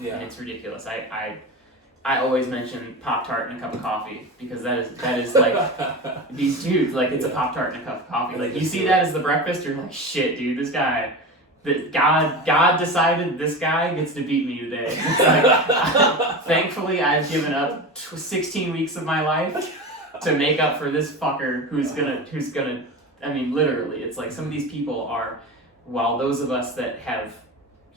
Yeah. And it's ridiculous. I always mention Pop-Tart and a cup of coffee because that is like these dudes, like it's a Pop-Tart and a cup of coffee. Like you see that as the breakfast, you're like, shit, dude, this guy, God decided this guy gets to beat me today. It's like, thankfully, I've given up 16 weeks of my life to make up for this fucker who's gonna. I mean, literally, it's like some of these people are, while those of us that have,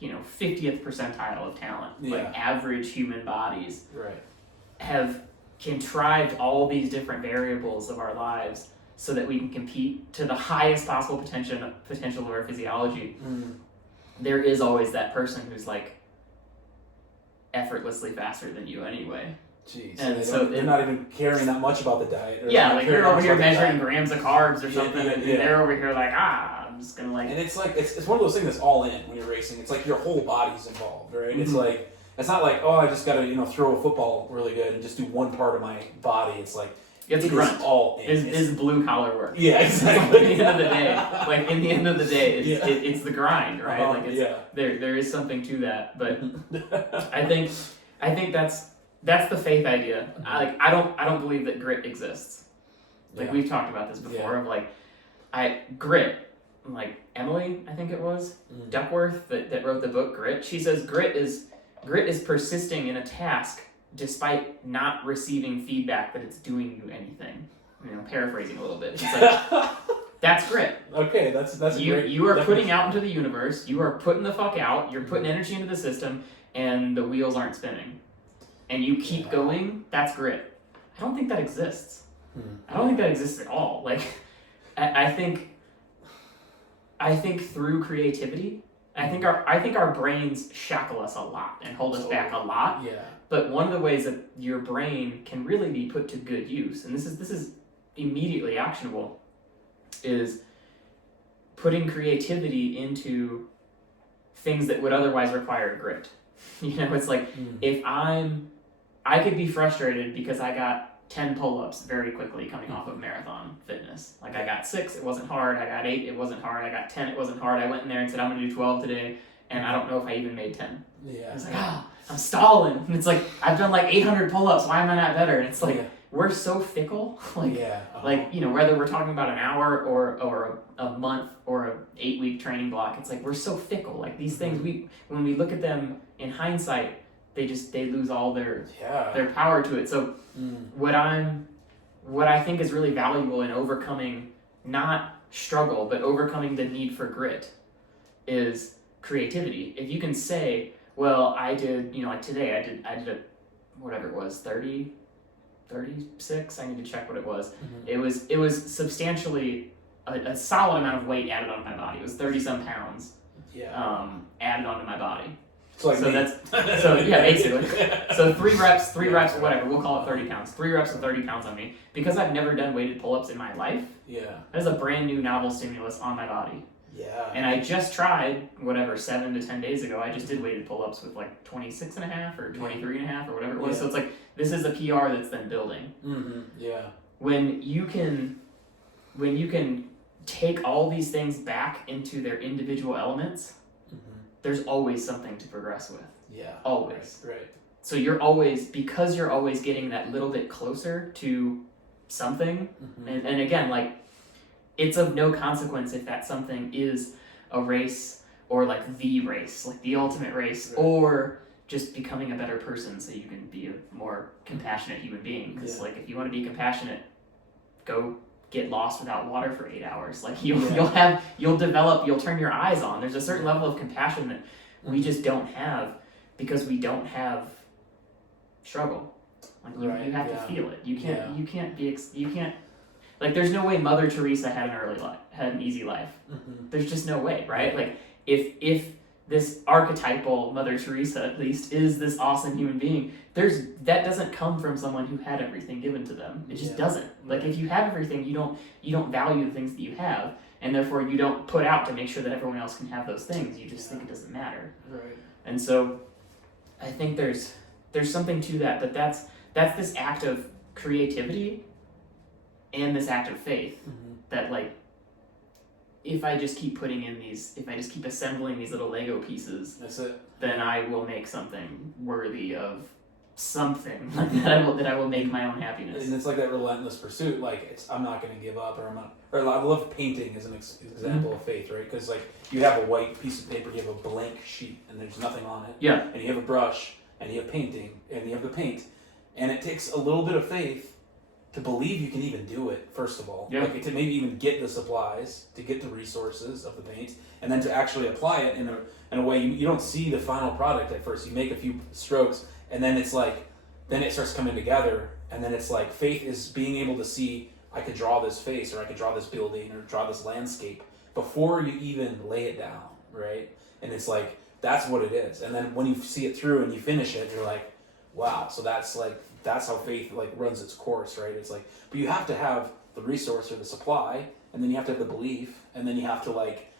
50th percentile of talent, like average human bodies, have contrived all these different variables of our lives so that we can compete to the highest possible potential of our physiology. There is always that person who's like effortlessly faster than you anyway. Jeez. And so they're not even caring that much about the diet. Like you're over here measuring grams of carbs or something, and they're over here like, I'm just gonna like. And it's like it's one of those things that's all in when you're racing. It's like your whole body's involved, right? It's like it's not like I just gotta throw a football really good and just do one part of my body. It's like it's all in. It's blue collar work. Yeah, exactly. In the end of the day, it's the grind, right? There is something to that, but I think that's the faith idea. I don't believe that grit exists. We've talked about this before. Of grit. Like Emily, I think it was Duckworth that wrote the book Grit. She says grit is persisting in a task despite not receiving feedback that it's doing you anything. Paraphrasing a little bit. It's like that's grit. Okay, that's great. You are putting out into the universe. You are putting the fuck out. You're putting energy into the system, and the wheels aren't spinning. And you keep going, that's grit. I don't think that exists. I don't think that exists at all. Like, I think through creativity, I think our brains shackle us a lot and hold us back a lot. Yeah. But one of the ways that your brain can really be put to good use, and this is immediately actionable, is putting creativity into things that would otherwise require grit. It's like if I could be frustrated because I got 10 pull-ups very quickly coming off of marathon fitness. Like I got 6, it wasn't hard. I got 8, it wasn't hard. I got 10, it wasn't hard. I went in there and said, I'm going to do 12 today, and I don't know if I even made 10. Yeah. It's like, I'm stalling. And it's like, I've done like 800 pull-ups. Why am I not better? And it's like, we're so fickle. Whether we're talking about an hour or a month or an 8-week training block, it's like, we're so fickle. Like these things, when we look at them in hindsight, they lose all their power to it. So what I think is really valuable in overcoming not struggle but overcoming the need for grit is creativity. If you can say, well, I did, like today I did a whatever it was, 36, I need to check what it was. It was substantially a solid amount of weight added onto my body. It was 30-some pounds added onto my body. Basically. So 3 reps, whatever, we'll call it 30 pounds. 3 reps of 30 pounds on me. Because I've never done weighted pull-ups in my life, that is a brand new novel stimulus on my body. Yeah. And I just tried, 7 to 10 days ago, I just did weighted pull-ups with like 26 and a half or 23 and a half or whatever it was. So it's like, this is a PR that's then building. Yeah. When you can take all these things back into their individual elements, there's always something to progress with. Yeah. Always. Right. So because you're always getting that little bit closer to something, and again, like, it's of no consequence if that something is a race or like the race, like the ultimate race, or just becoming a better person so you can be a more compassionate human being. Because like, if you want to be compassionate, go get lost without water for 8 hours. Like you'll turn your eyes on. There's a certain level of compassion that we just don't have because we don't have struggle. Like you have to feel it. You can't like, there's no way Mother Teresa had an easy life. There's just no way, right? Like if this archetypal Mother Teresa, at least, is this awesome human being, that doesn't come from someone who had everything given to them. It just doesn't. Like, if you have everything, you don't value the things that you have, and therefore you don't put out to make sure that everyone else can have those things. You just think it doesn't matter. Right. And so I think there's something to that, but that's this act of creativity and this act of faith that, like, if I just keep assembling these little Lego pieces, That's it. then I will make something worthy of something that I will make my own happiness. And it's like that relentless pursuit. Like I'm not going to give up, or I love painting as an example of faith, right? Because like you have a white piece of paper, you have a blank sheet, and there's nothing on it. Yeah. And you have a brush, and you have painting, and you have the paint, and it takes a little bit of faith to believe you can even do it. First of all, yeah. Like to maybe even get the supplies, to get the resources of the paint, and then to actually apply it in a way you don't see the final product at first. You make a few strokes. And then it's like, then it starts coming together, and then it's like faith is being able to see, I could draw this face, or I could draw this building, or draw this landscape before you even lay it down, right? And it's like, that's what it is. And then when you see it through and you finish it, you're like, wow, so that's how faith like runs its course, right? It's like, but you have to have the resource or the supply, and then you have to have the belief, and then you have to like,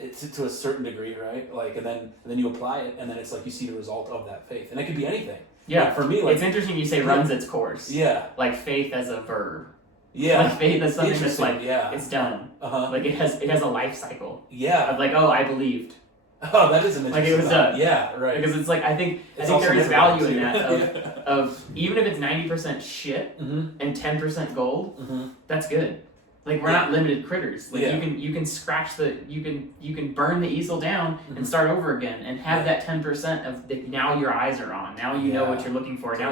it's to a certain degree, right? Like, and then you apply it, and then it's like you see the result of that faith, and it could be anything. Yeah, like for me, like it's interesting you say runs its course. Yeah, like faith as a verb. Yeah, like faith as something that's like it's done. Like it has a life cycle. Yeah, of like I believed. Oh, that is an interesting. Like it was done. Yeah, right. Because it's like I think there is value in that of even if it's 90% shit and 10% gold, that's good. Like we're not limited critters. Like you can scratch you can burn the easel down and start over again and have that 10% of now your eyes are on. Now you know what you're looking for. Now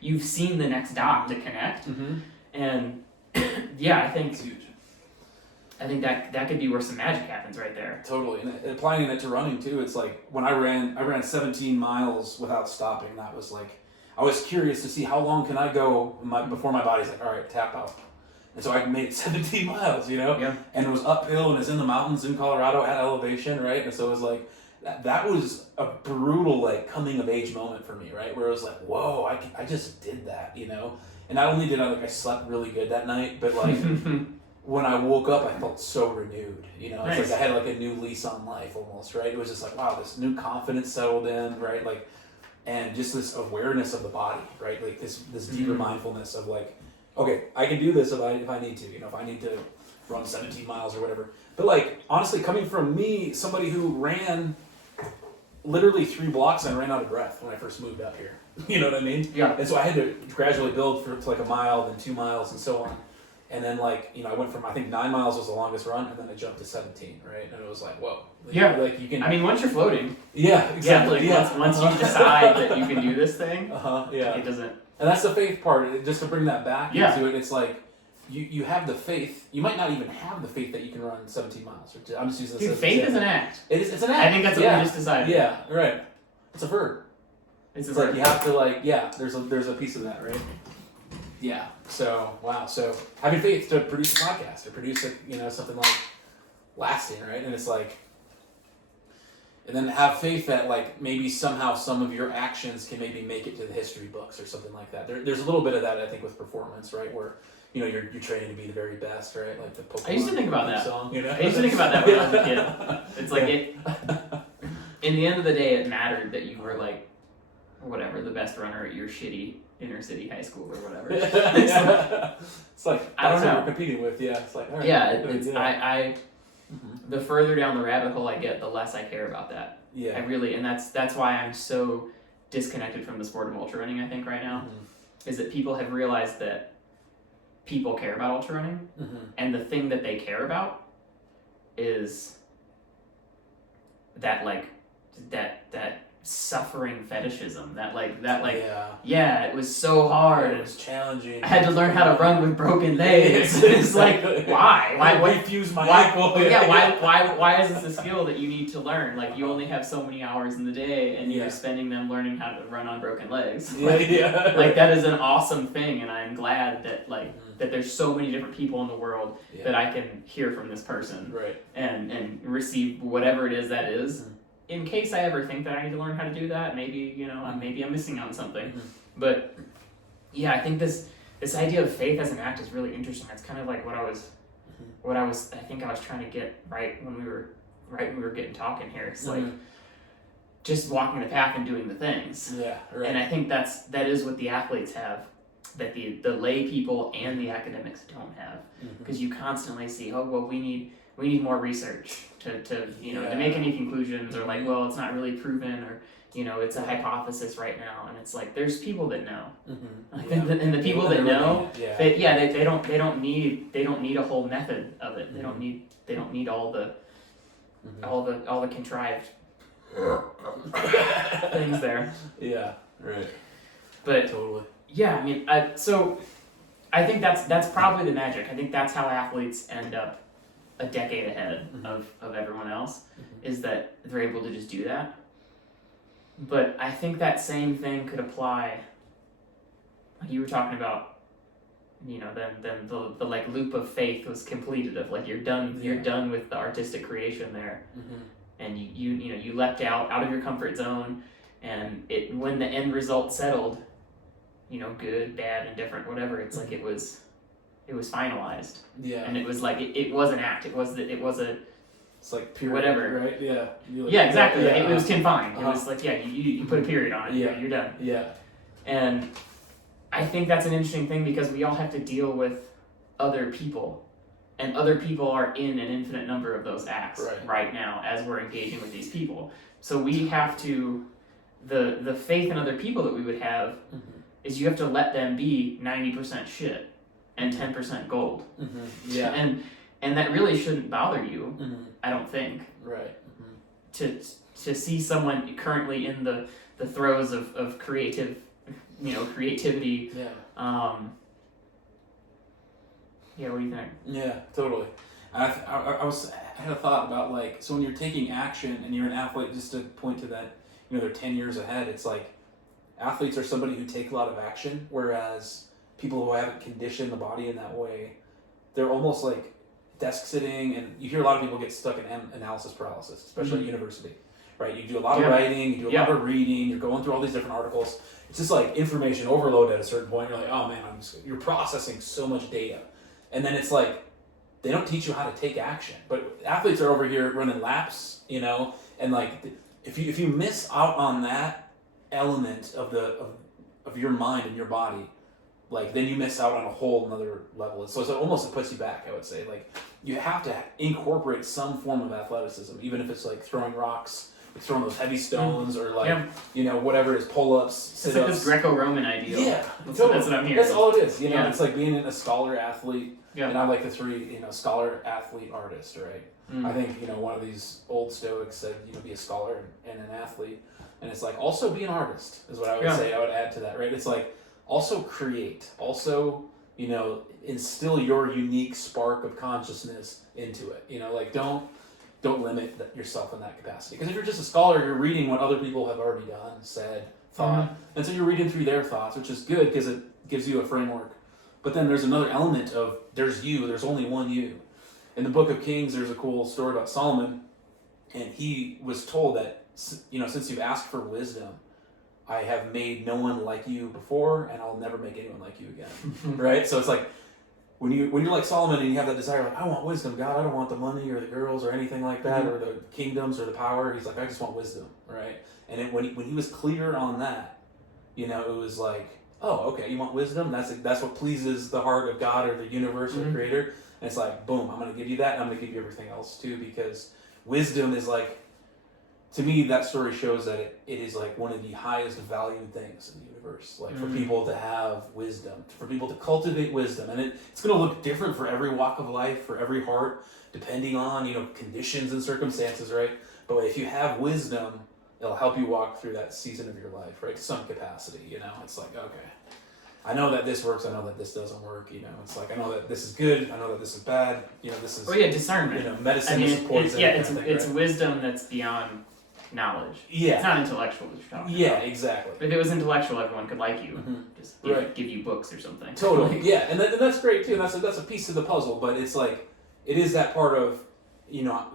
you've seen the next dot to connect. And I think it's huge. I think that could be where some magic happens right there. Totally. And applying it to running too, it's like when I ran 17 miles without stopping. That was like I was curious to see how long can I go before my body's like, all right, tap out. And so I made 17 miles, Yeah. And it was uphill and it's in the mountains in Colorado at elevation, right? And so it was like, that was a brutal, like, coming of age moment for me, right? Where it was like, whoa, I just did that, And not only did I slept really good that night, but like, when I woke up, I felt so renewed, It's Nice. like I had like a new lease on life almost, right? It was just like, wow, this new confidence settled in, right? Like, and just this awareness of the body, right? Like this deeper mindfulness of like, okay, I can do this if I need to, if I need to run 17 miles or whatever. But like, honestly, coming from me, somebody who ran literally 3 blocks and ran out of breath when I first moved up here. You know what I mean? Yeah. And so I had to gradually build to like a mile, then 2 miles, and so on. And then like, I went from, I think 9 miles was the longest run, and then I jumped to 17, right? And it was like, whoa. Like you can. I mean, once you're floating. Yeah, exactly. Once you decide that you can do this thing. Yeah. It doesn't. And that's the faith part. Just to bring that back into it, it's like you have the faith. You might not even have the faith that you can run 17 miles. I'm just using this. Dude, faith is an act. It's an act. I think that's what we just decided. Yeah, right. It's a verb. It's like you have to there's a piece of that, right? Yeah. So wow. So having faith to produce a podcast or produce something like lasting, right? And it's like. And then have faith that like maybe somehow some of your actions can maybe make it to the history books or something like that. There's a little bit of that I think with performance, right? Where you're training to be the very best, right? Like the Pokemon I used to think about that. Song, I used to think about that when I was a kid. It's like in the end of the day, it mattered that you were like whatever the best runner at your shitty inner city high school or whatever. It's like I don't know. what we're competing with. Yeah, it's like all right, I the further down the rabbit hole I get, the less I care about that. Yeah. I really, and that's why I'm so disconnected from the sport of ultra running, I think, right now, is that people have realized that people care about ultra running, and the thing that they care about is that, like, that suffering fetishism, it was so hard. It was challenging. I had to learn how to run with broken legs. It's like, why? Why fuse my ankle? Yeah, why is this a skill that you need to learn? Like, you only have so many hours in the day, and you're spending them learning how to run on broken legs. Like that is an awesome thing, and I'm glad that that there's so many different people in the world that I can hear from this person, right, and receive whatever it is that is. In case I ever think that I need to learn how to do that, maybe maybe I'm missing on something. But yeah, I think this idea of faith as an act is really interesting. That's kind of like what I was trying to get right when we were getting talking here. It's like just walking the path and doing the things. Yeah, right. And I think that is what the athletes have, that the lay people and the academics don't have, because you constantly see, we we need more research to to make any conclusions, or like, well, it's not really proven, or it's a hypothesis right now. And it's like, there's people that know, and the people that know, they don't need a whole method of it. They don't need all the contrived things there. Yeah, right. But totally. Yeah, I mean, so I think that's probably the magic. I think that's how athletes end up a decade ahead of everyone else, is that they're able to just do that. But I think that same thing could apply, like you were talking about, then the like loop of faith was completed, of like you're done with the artistic creation there. And you leapt out of your comfort zone, and when the end result settled, good, bad, indifferent, whatever, it's like it was finalized. Yeah. And it was like it was an act. It was a. It's like period, whatever. Right? Yeah. Yeah, exactly. Yeah. It was confined. It was like, you put a period on it. Yeah. You're done. Yeah. And I think that's an interesting thing, because we all have to deal with other people. And other people are in an infinite number of those acts right now as we're engaging with these people. So we have to, the faith in other people that we would have is you have to let them be 90% shit and 10% gold. Yeah. And that really shouldn't bother you, I don't think. Right. To see someone currently in the throes of creativity. Yeah. Yeah, what do you think? Yeah, totally. I had a thought about, like, so when you're taking action and you're an athlete, just to point to that, they're 10 years ahead. It's like athletes are somebody who take a lot of action, whereas people who haven't conditioned the body in that way, they're almost like desk sitting, and you hear a lot of people get stuck in analysis paralysis, especially at university, right? You do a lot of writing, you do a lot of reading, you're going through all these different articles. It's just like information overload at a certain point. You're like, oh man, you're processing so much data. And then it's like, they don't teach you how to take action. But athletes are over here running laps, and like, if you miss out on that element of your mind and your body, like, then you miss out on a whole another level. So it puts you back, I would say. Like, you have to incorporate some form of athleticism, even if it's like throwing rocks, throwing those heavy stones, or like, whatever it is, pull-ups, sit-ups. It's like this Greco-Roman ideal. Yeah, that's what I'm hearing. That's all it is. It's like being a scholar athlete. Yeah. And I like the three, scholar, athlete, artist, right? I think, one of these old Stoics said, be a scholar and an athlete. And it's like, also be an artist, is what I would say. I would add to that, right? It's like, also create. Also, instill your unique spark of consciousness into it. Like, don't limit yourself in that capacity. Because if you're just a scholar, you're reading what other people have already done, said, thought. And so you're reading through their thoughts, which is good because it gives you a framework. But then there's another element of, there's only one you. In the Book of Kings, there's a cool story about Solomon, and he was told that, since you've asked for wisdom, I have made no one like you before, and I'll never make anyone like you again. Right? So it's like, when you're like Solomon and you have that desire, like, I want wisdom, God, I don't want the money or the girls or anything like that, or the kingdoms or the power. He's like, I just want wisdom, right? And when he was clear on that, it was like, oh, okay, you want wisdom? That's what pleases the heart of God or the universe or the Creator. And it's like, boom, I'm going to give you that, and I'm going to give you everything else too, because wisdom is like, to me, that story shows that it is like one of the highest valued things in the universe. Like, for people to have wisdom, for people to cultivate wisdom. And it's going to look different for every walk of life, for every heart, depending on, conditions and circumstances, right? But if you have wisdom, it'll help you walk through that season of your life, right? To some capacity, It's like, okay, I know that this works, I know that this doesn't work, It's like, I know that this is good, I know that this is bad, this is... Oh yeah, discernment. Medicine is poison. It's wisdom that's beyond knowledge. Yeah. It's not intellectual that you're talking about. Yeah, exactly. If it was intellectual, everyone could like you. Just give you books or something. Totally, yeah. And that's great, too. That's a piece of the puzzle. But it's like, it is that part of,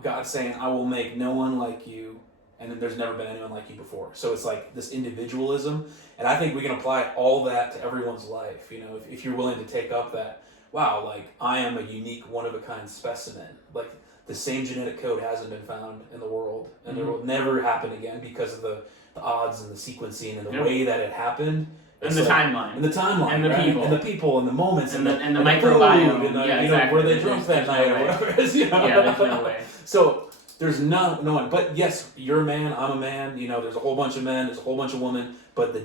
God saying, I will make no one like you, and then there's never been anyone like you before. So it's like this individualism. And I think we can apply all that to everyone's life. If you're willing to take up that, wow, like, I am a unique, one-of-a-kind specimen. Like, the same genetic code hasn't been found in the world, and it will never happen again because of the odds and the sequencing and the way that it happened. And the timeline. And the timeline. And the right? people. And the people and the moments. And the and microbiome. And the, yeah, you know, exactly. where they drunk that night or whatever it is, you know? Yeah, there's no way. So there's no one. But yes, you're a man, I'm a man, you know, there's a whole bunch of men, there's a whole bunch of women, but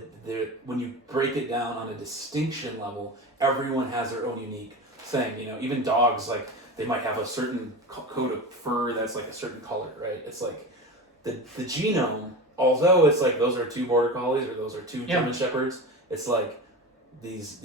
when you break it down on a distinction level, everyone has their own unique thing, you know, even dogs, like, they might have a certain coat of fur that's like a certain color, right? It's like the genome, although it's like those are 2 border collies or those are 2 German shepherds, it's like these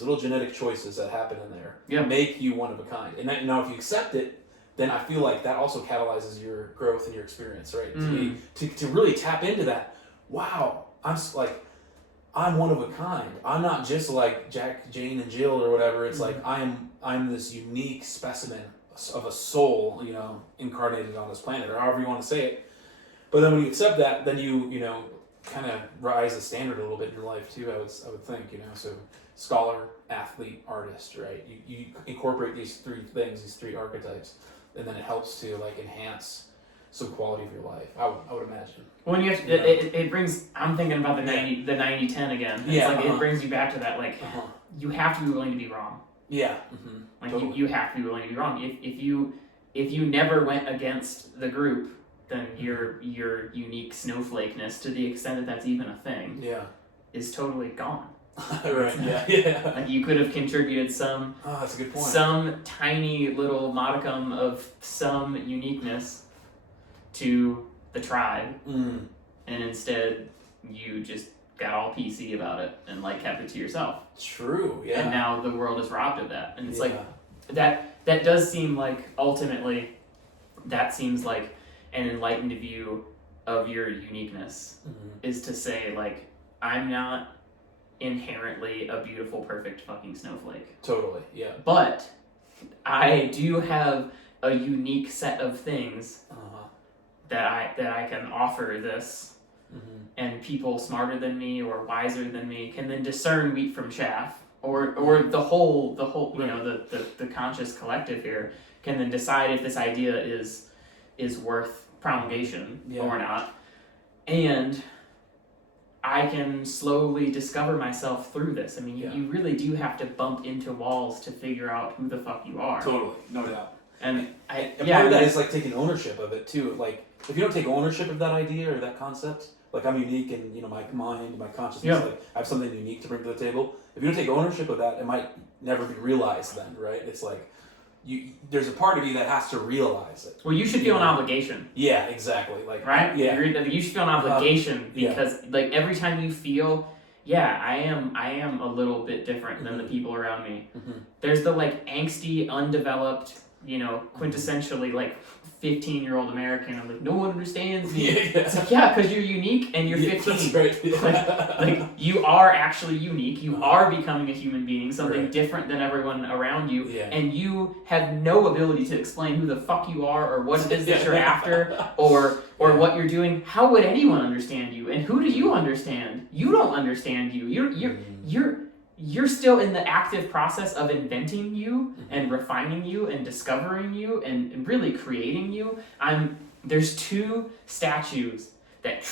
little genetic choices that happen in there make you one of a kind. And that, now if you accept it, then I feel like that also catalyzes your growth and your experience, right? To really tap into that, wow, I'm one of a kind. I'm not just like Jack, Jane, and Jill or whatever. It's like I'm this unique specimen of a soul, you know, incarnated on this planet, or however you want to say it. But then when you accept that, then you know, kind of rise the standard a little bit in your life too. I would think, you know. So scholar, athlete, artist, right? You incorporate these 3 things, these 3 archetypes, and then it helps to like enhance some quality of your life. I would imagine. When you have to, it brings. I'm thinking about the 90-10 again. It's like it brings you back to that. Like you have to be willing to be wrong. Yeah. Like totally. you have to be willing to be wrong. If you never went against the group, then your unique snowflakeness, to the extent that that's even a thing, is totally gone. Right. Yeah. Like you could have contributed some. Oh, that's a good point. Some tiny little modicum of some uniqueness to the tribe, and instead you just got all PC about it and like kept it to yourself. True. Yeah. And now the world is robbed of that, and it's like that does seem like ultimately that seems like an enlightened view of your uniqueness is to say like I'm not inherently a beautiful, perfect fucking snowflake. Totally. Yeah. But I do have a unique set of things that I can offer this, and people smarter than me or wiser than me can then discern wheat from chaff, or the whole you know the conscious collective here can then decide if this idea is worth promulgation or not, and I can slowly discover myself through this. I mean, you really do have to bump into walls to figure out who the fuck you are. Totally, no doubt. And part of that is like taking ownership of it too. Like if you don't take ownership of that idea or that concept, like I'm unique and you know my mind, my consciousness, like I have something unique to bring to the table. If you don't take ownership of that, it might never be realized. Then, right? It's like there's a part of you that has to realize it. Well, you should feel an obligation. Yeah, exactly. Like right? Yeah, you should feel an obligation because like every time you feel, I am a little bit different than the people around me. There's the like angsty, undeveloped, you know, quintessentially like 15-year-old American. I'm like, no one understands me. It's like, because you're unique and you're 15. That's right. like you are actually unique. You are becoming a human being, something different than everyone around you, and you have no ability to explain who the fuck you are or what it is that you're after or what you're doing. How would anyone understand you? And who do you understand? You don't understand you. You're still in the active process of inventing you and refining you and discovering you and really creating you. There's 2 statues that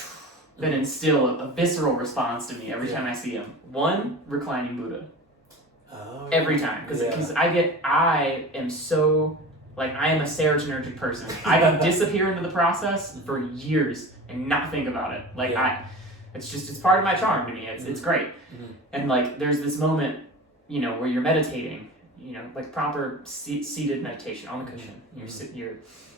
instill a visceral response to me every time I see them. One, reclining Buddha. Every time. Because I am so, like, I am a serotonergic person. I can disappear into the process for years and not think about it. Like, it's part of my charm to me. It's great. And like, there's this moment, you know, where you're meditating, you know, like proper seated meditation on the cushion.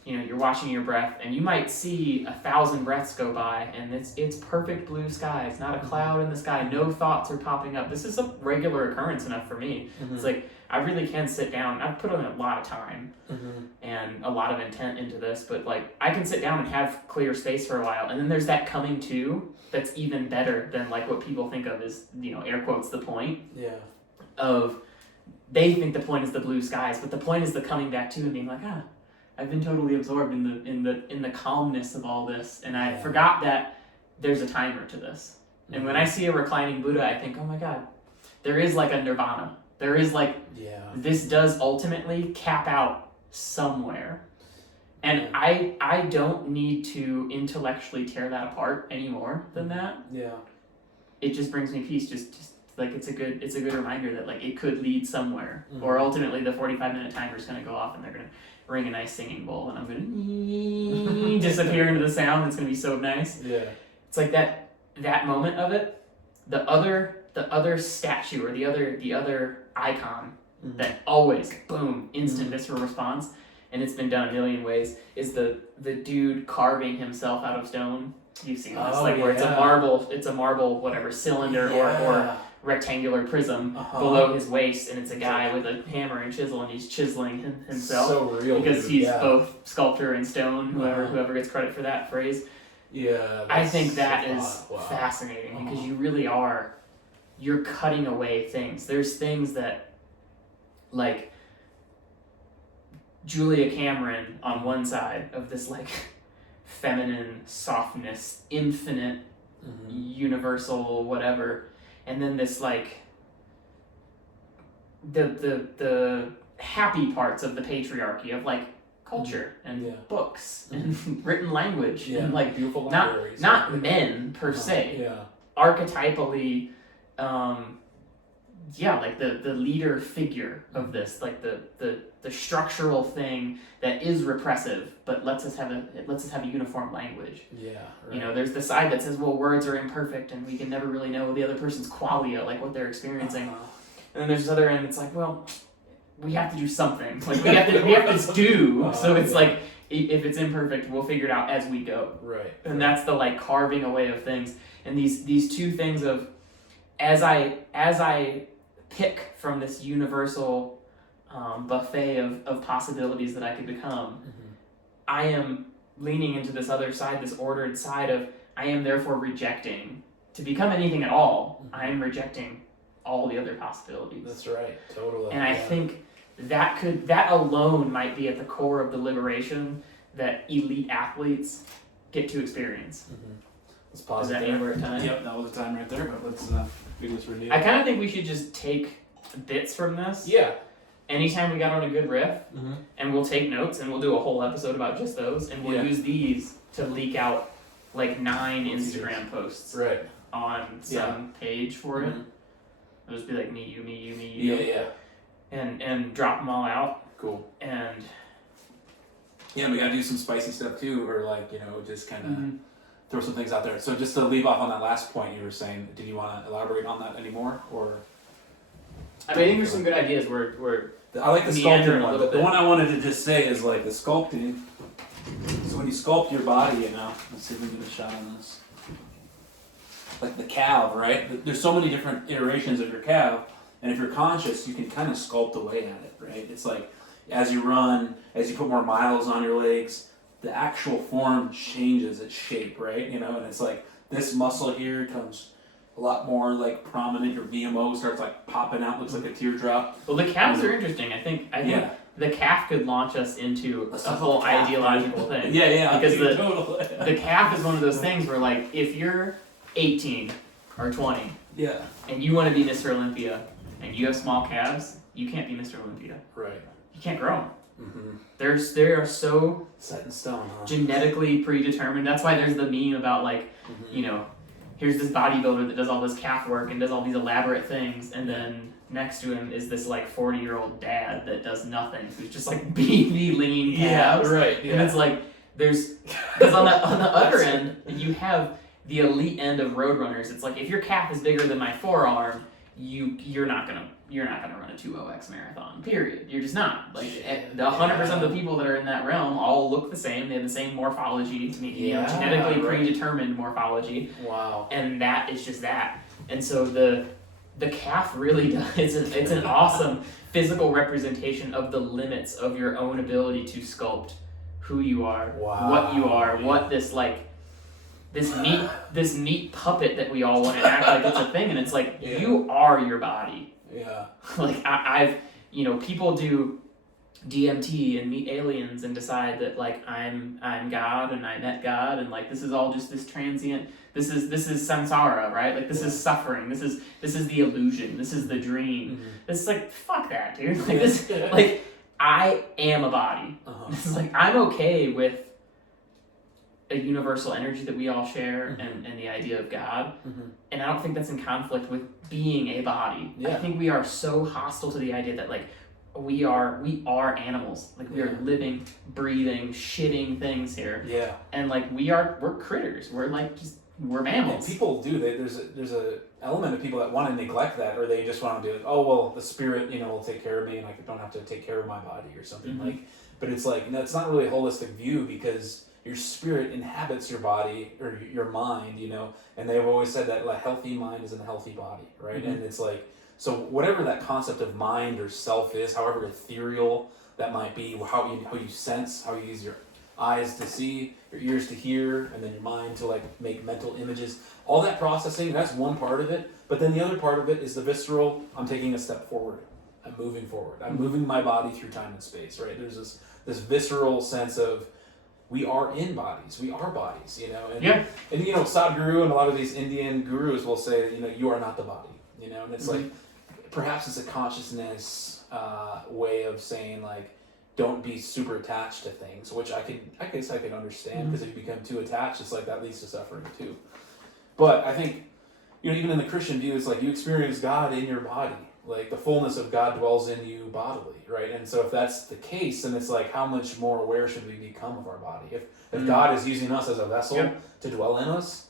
You're watching your breath, and you might see 1,000 breaths go by, and it's perfect blue sky. It's not a cloud in the sky. No thoughts are popping up. This is a regular occurrence enough for me. It's like I really can sit down. I've put in a lot of time and a lot of intent into this, but like I can sit down and have clear space for a while, and then there's that coming to. That's even better than like what people think of as, you know, air quotes, the point. Of they think the point is the blue skies, but the point is the coming back to and being like, I've been totally absorbed in the calmness of all this, and I forgot that there's a timer to this. And when I see a reclining Buddha, I think, oh my god, there is like a nirvana. There is like this does ultimately cap out somewhere. And I don't need to intellectually tear that apart any more than that. it just brings me peace. Just like it's a good reminder that like it could lead somewhere, or ultimately the 45-minute timer is going to go off and they're going to ring a nice singing bowl and I'm going to disappear into the sound. It's going to be so nice. Yeah. It's like that moment of it. The other statue or the other icon that always boom instant visceral response, and it's been done a million ways, is the dude carving himself out of stone. You've seen this, where it's a marble whatever cylinder or rectangular prism below his waist, and it's a guy with a hammer and chisel, and he's chiseling himself. So real, because he's both sculptor and stone. Whoever gets credit for that phrase. Yeah, I think that is fascinating because you really are. You're cutting away things. There's things that, like Julia Cameron on one side of this like feminine softness, infinite, universal, whatever, and then this like the happy parts of the patriarchy of like culture and books and written language and like beautiful libraries. not men per se, archetypally, like the leader figure of this, like the structural thing that is repressive but lets us have a uniform language. There's the side that says, well, words are imperfect and we can never really know the other person's qualia, like what they're experiencing. And then there's this other end that's like, well, we have to do something. Like we have to do. So it's like, if it's imperfect, we'll figure it out as we go. Right. And that's the like carving away of things. And these two things of, as I pick from this universal buffet of possibilities that I could become, I am leaning into this other side, this ordered side of, I am therefore rejecting, to become anything at all, I am rejecting all the other possibilities. That's right, totally. And I think that alone might be at the core of the liberation that elite athletes get to experience. Let's pause. Is that anywhere time? Yep, that was the time right there, but let's renew. I kind of think we should just take bits from this. Yeah. Anytime we got on a good riff, and we'll take notes, and we'll do a whole episode about just those, and we'll use these to leak out like 9 Instagram posts on some page for it. It'll just be like me, you. Yeah. And drop them all out. Cool. And we gotta do some spicy stuff too, or like, just kind of throw some things out there. So just to leave off on that last point you were saying, did you want to elaborate on that anymore, or? I think there's some good ideas where I like the sculpting one. The one I wanted to just say is like the sculpting. So when you sculpt your body, let's see if we can get a shot on this. Like the calf, right? There's so many different iterations of your calf, and if you're conscious, you can kind of sculpt away at it, right? It's like as you run, as you put more miles on your legs, the actual form changes its shape, right? And it's like this muscle here comes a lot more like prominent. Your VMO starts like popping out, looks like a teardrop. Well, the calves are interesting. I think the calf could launch us into a whole ideological thing. Yeah. Because the calf is one of those things where like if you're 18 or 20, and you want to be Mr. Olympia, and you have small calves, you can't be Mr. Olympia. Right. You can't grow them. They are so set in stone, genetically predetermined. That's why there's the meme about like, here's this bodybuilder that does all this calf work and does all these elaborate things, and then next to him is this like 40-year-old dad that does nothing, who's just like beefy, lean calves. And it's like because on the other end you have the elite end of roadrunners. It's like if your calf is bigger than my forearm, you're not gonna run a 2:00x marathon. Period. You're just not. Like the 100% of the people that are in that realm all look the same. They have the same morphology, genetically predetermined morphology. Wow. And that is just that. And so the calf really does. It's an awesome physical representation of the limits of your own ability to sculpt who you are, what you are, what this like. This neat puppet that we all want to act like it's a thing, and it's like you are your body. Yeah. Like I've people do DMT and meet aliens and decide that like I'm God and I met God and like this is all just this transient. This is samsara, right? Like this is suffering. This is the illusion. This is the dream. This is like fuck that, dude. Like this like I am a body. This is like I'm okay with a universal energy that we all share and the idea of God. And I don't think that's in conflict with being a body. Yeah. I think we are so hostile to the idea that like we are animals. Like we are living, breathing, shitting things here. Yeah. And like we're critters. We're mammals. And people do. There's a element of people that want to neglect that, or they just want to do it. Oh well, the spirit, will take care of me, and I don't have to take care of my body or something like. But it's like it's not really a holistic view, because your spirit inhabits your body or your mind, and they've always said that a healthy mind is in a healthy body, right? And it's like, so whatever that concept of mind or self is, however ethereal that might be, how you sense, how you use your eyes to see, your ears to hear, and then your mind to like make mental images, all that processing, that's one part of it. But then the other part of it is the visceral, I'm taking a step forward. I'm moving forward. I'm moving my body through time and space, right? There's this visceral sense of, we are in bodies. We are bodies, And Sadhguru and a lot of these Indian gurus will say, you are not the body, And it's like, perhaps it's a consciousness way of saying like, don't be super attached to things, which I guess I can understand, because if you become too attached, it's like that leads to suffering too. But I think, even in the Christian view, it's like you experience God in your body. Like the fullness of God dwells in you bodily, right? And so if that's the case, then it's like, how much more aware should we become of our body? If God is using us as a vessel to dwell in us,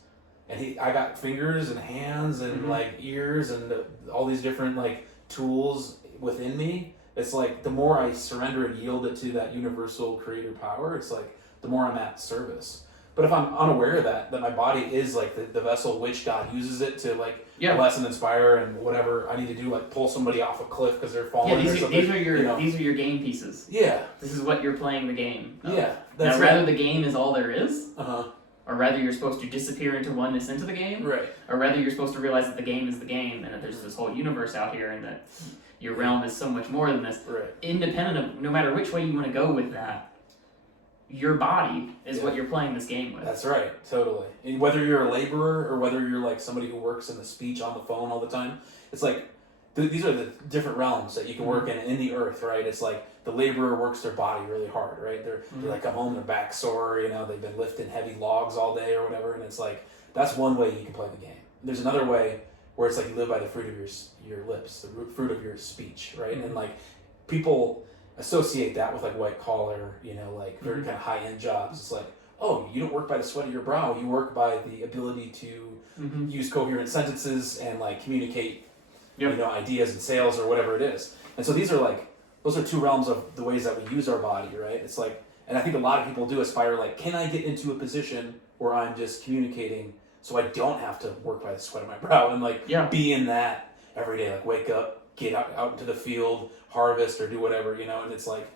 and I got fingers and hands and like ears and all these different like tools within me, it's like the more I surrender and yield it to that universal creator power, it's like the more I'm at service. But if I'm unaware of that my body is like the vessel which God uses it to like bless and inspire and whatever I need to do, like pull somebody off a cliff because they're falling. Yeah, these are your game pieces. Yeah. This is what you're playing the game of. Yeah. Now, rather the game is all there is, or rather you're supposed to disappear into oneness into the game, right? Or rather you're supposed to realize that the game is the game and that there's this whole universe out here and that your realm is so much more than this. Right. Independent of, no matter which way you want to go with that, your body is what you're playing this game with. That's right, totally. And whether you're a laborer or whether you're like somebody who works in the speech on the phone all the time, it's like these are the different realms that you can work in the earth, right? It's like the laborer works their body really hard, right? They're like come home, their back sore, they've been lifting heavy logs all day or whatever, and it's like that's one way you can play the game. There's another way where it's like you live by the fruit of your lips, the fruit of your speech, right? And like people associate that with like white collar, like very kind of high end jobs. It's like, oh, you don't work by the sweat of your brow. You work by the ability to use coherent sentences and like communicate, ideas and sales or whatever it is. And so those are two realms of the ways that we use our body, right? It's like, and I think a lot of people do aspire, like, can I get into a position where I'm just communicating so I don't have to work by the sweat of my brow and like be in that every day, like wake up, get out into the field, harvest or do whatever, and it's like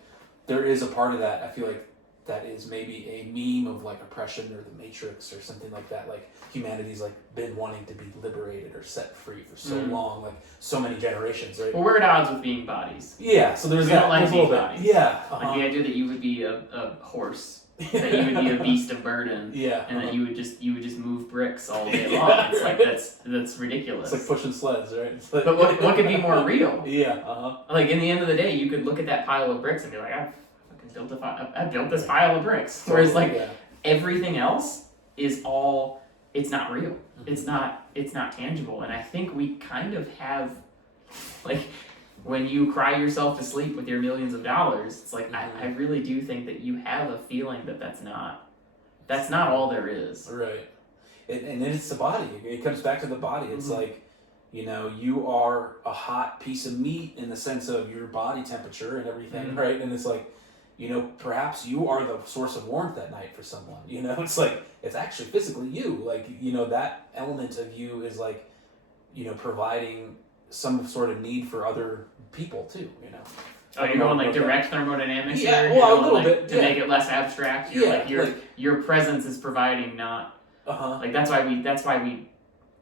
there is a part of that. I feel like that is maybe a meme of like oppression or the Matrix or something like that. Like humanity's like been wanting to be liberated or set free for so long, like so many generations, right? Well, we're at odds with being bodies. Yeah, so there's we that don't like a being little bodies. bit. Yeah, like the idea that you would be a horse, that you would be a beast of burden, and that you would just move bricks all day long. It's like that's ridiculous. It's like pushing sleds, right? Like, but what could be more real? Yeah, Like in the end of the day, you could look at that pile of bricks and be like, I built this pile of bricks. Whereas like everything else is all, it's not real. It's not tangible. And I think we kind of have, like, when you cry yourself to sleep with your millions of dollars, it's like I really do think that you have a feeling that that's not all there is. Right. And then it's the body. It comes back to the body. It's like, you are a hot piece of meat in the sense of your body temperature and everything, right? And it's like, perhaps you are the source of warmth at night for someone, it's like, it's actually physically you, like, that element of you is like, providing some sort of need for other people too, Oh, you're going like direct thermodynamics here? Yeah, well, a little bit. To make it less abstract, your presence is providing not, like that's why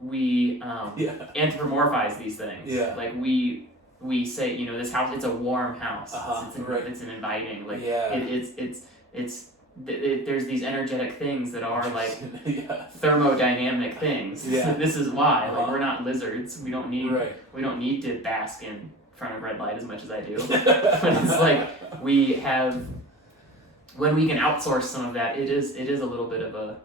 we anthropomorphize these things. Yeah. Like we say, this house, it's a warm house. It's an inviting. Like there's these energetic things that are like thermodynamic things. Yeah. This is why. Like we're not lizards. We don't need to bask in front of red light as much as I do. But it's like when we can outsource some of that, it is a little bit of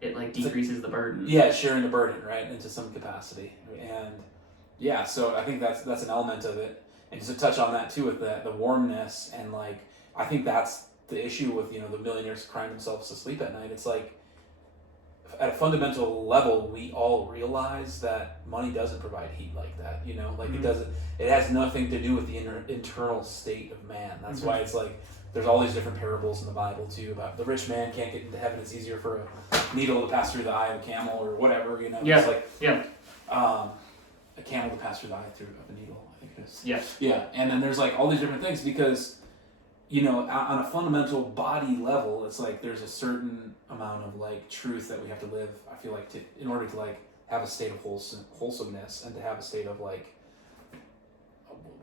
it like decreases the burden. Yeah, sharing the burden, right, into some capacity. And yeah, so I think that's an element of it. And just to touch on that too with the warmness, and like I think that's the issue with, the millionaires crying themselves to sleep at night. It's like at a fundamental level, we all realize that money doesn't provide heat like that. Like it doesn't. It has nothing to do with the internal state of man. That's why it's like there's all these different parables in the Bible too about the rich man can't get into heaven. It's easier for a needle to pass through the eye of a camel or whatever. Yeah. It's like a camel to pass through the eye of a needle. I think it is. Yeah. Yeah, and then there's like all these different things because, on a fundamental body level, it's like there's a certain amount of like truth that we have to live. I feel like in order to like have a state of wholesomeness and to have a state of like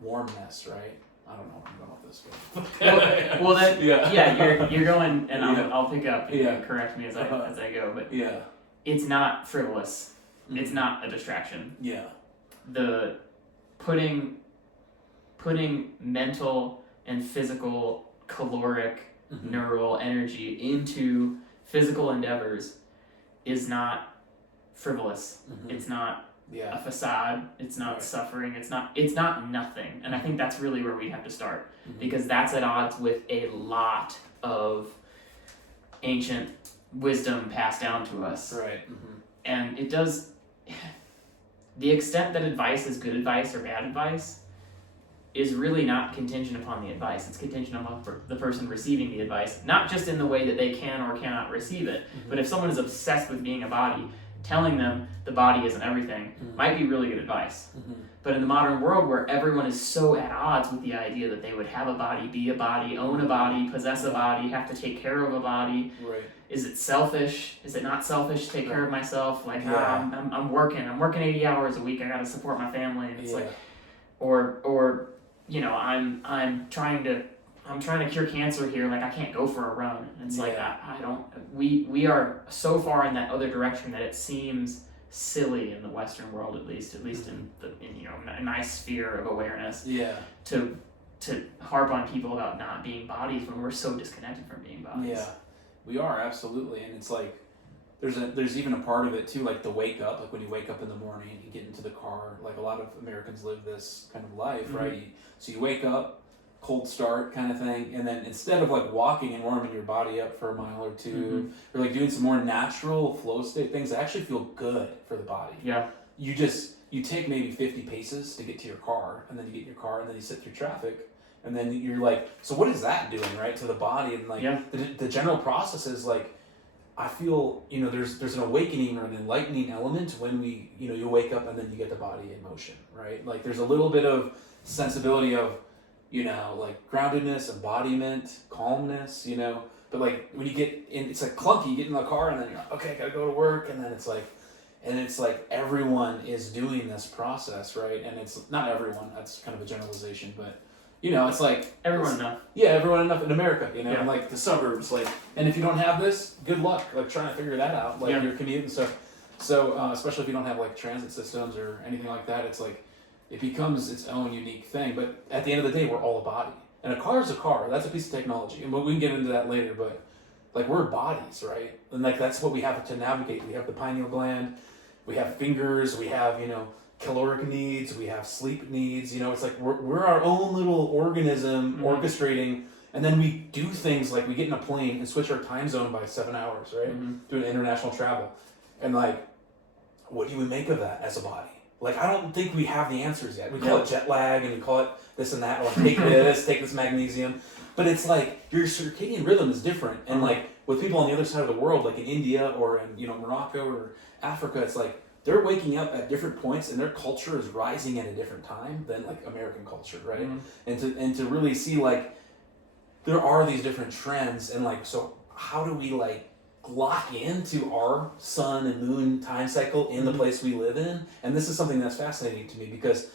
warmness, right? I don't know where I'm going with this. Well, then, you're going, and Yeah. I'll pick up and you correct me as I go. But it's not frivolous. Mm-hmm. It's not a distraction. Yeah. The putting mental and physical caloric neural energy into physical endeavors is not frivolous. It's not a facade. It's not suffering. It's not nothing. And I think that's really where we have to start, because that's at odds with a lot of ancient wisdom passed down to us. Right. And it does, the extent that advice is good advice or bad advice is really not contingent upon the advice. It's contingent upon the person receiving the advice, not just in the way that they can or cannot receive it, but if someone is obsessed with being a body, telling them the body isn't everything might be really good advice. But in the modern world where everyone is so at odds with the idea that they would have a body, be a body, own a body, possess a body, have to take care of a body, is it selfish? Is it not selfish to take care of myself? Like, I'm working 80 hours a week, I gotta support my family, and it's like, or I'm trying to cure cancer here, like I can't go for a run. And it's like I don't. We are so far in that other direction that it seems silly in the Western world, at least in my sphere of awareness. To harp on people about not being bodies when we're so disconnected from being bodies. Yeah, we are, absolutely. And it's like there's even a part of it too, like the wake up, like when you wake up in the morning and you get into the car, like a lot of Americans live this kind of life, right? So you wake up, cold start kind of thing, and then instead of like walking and warming your body up for a mile or two, you're like doing some more natural flow state things that actually feel good for the body. Yeah. You take maybe 50 paces to get to your car, and then you get in your car, and then you sit through traffic, and then you're like, so what is that doing, right, to the body? And like the general process is like, I feel, there's an awakening or an enlightening element when you wake up and then you get the body in motion, right? Like there's a little bit of sensibility of, like groundedness, embodiment, calmness, but like when you get in, it's like clunky, you get in the car and then you're like, okay, I gotta go to work, and then it's like everyone is doing this process, right? And it's not everyone, that's kind of a generalization, but it's like everyone enough. Yeah, everyone enough in America, like the suburbs, like, and if you don't have this, good luck, like trying to figure that out, like your commute and stuff. So, especially if you don't have like transit systems or anything like that, it's like, it becomes its own unique thing. But at the end of the day, we're all a body. And a car is a car, that's a piece of technology. And we can get into that later, but like we're bodies, right? And like that's what we have to navigate. We have the pineal gland, we have fingers, we have, caloric needs, we have sleep needs, it's like we're our own little organism orchestrating, and then we do things like we get in a plane and switch our time zone by 7 hours, right? Doing international travel. And like, what do we make of that as a body? Like, I don't think we have the answers yet. We call it jet lag and we call it this and that, or take this magnesium. But it's like your circadian rhythm is different. And like with people on the other side of the world, like in India or in Morocco or Africa, it's like they're waking up at different points and their culture is rising at a different time than like American culture, right? And to really see like there are these different trends, and like, so how do we like lock into our sun and moon time cycle in the place we live in? And this is something that's fascinating to me, because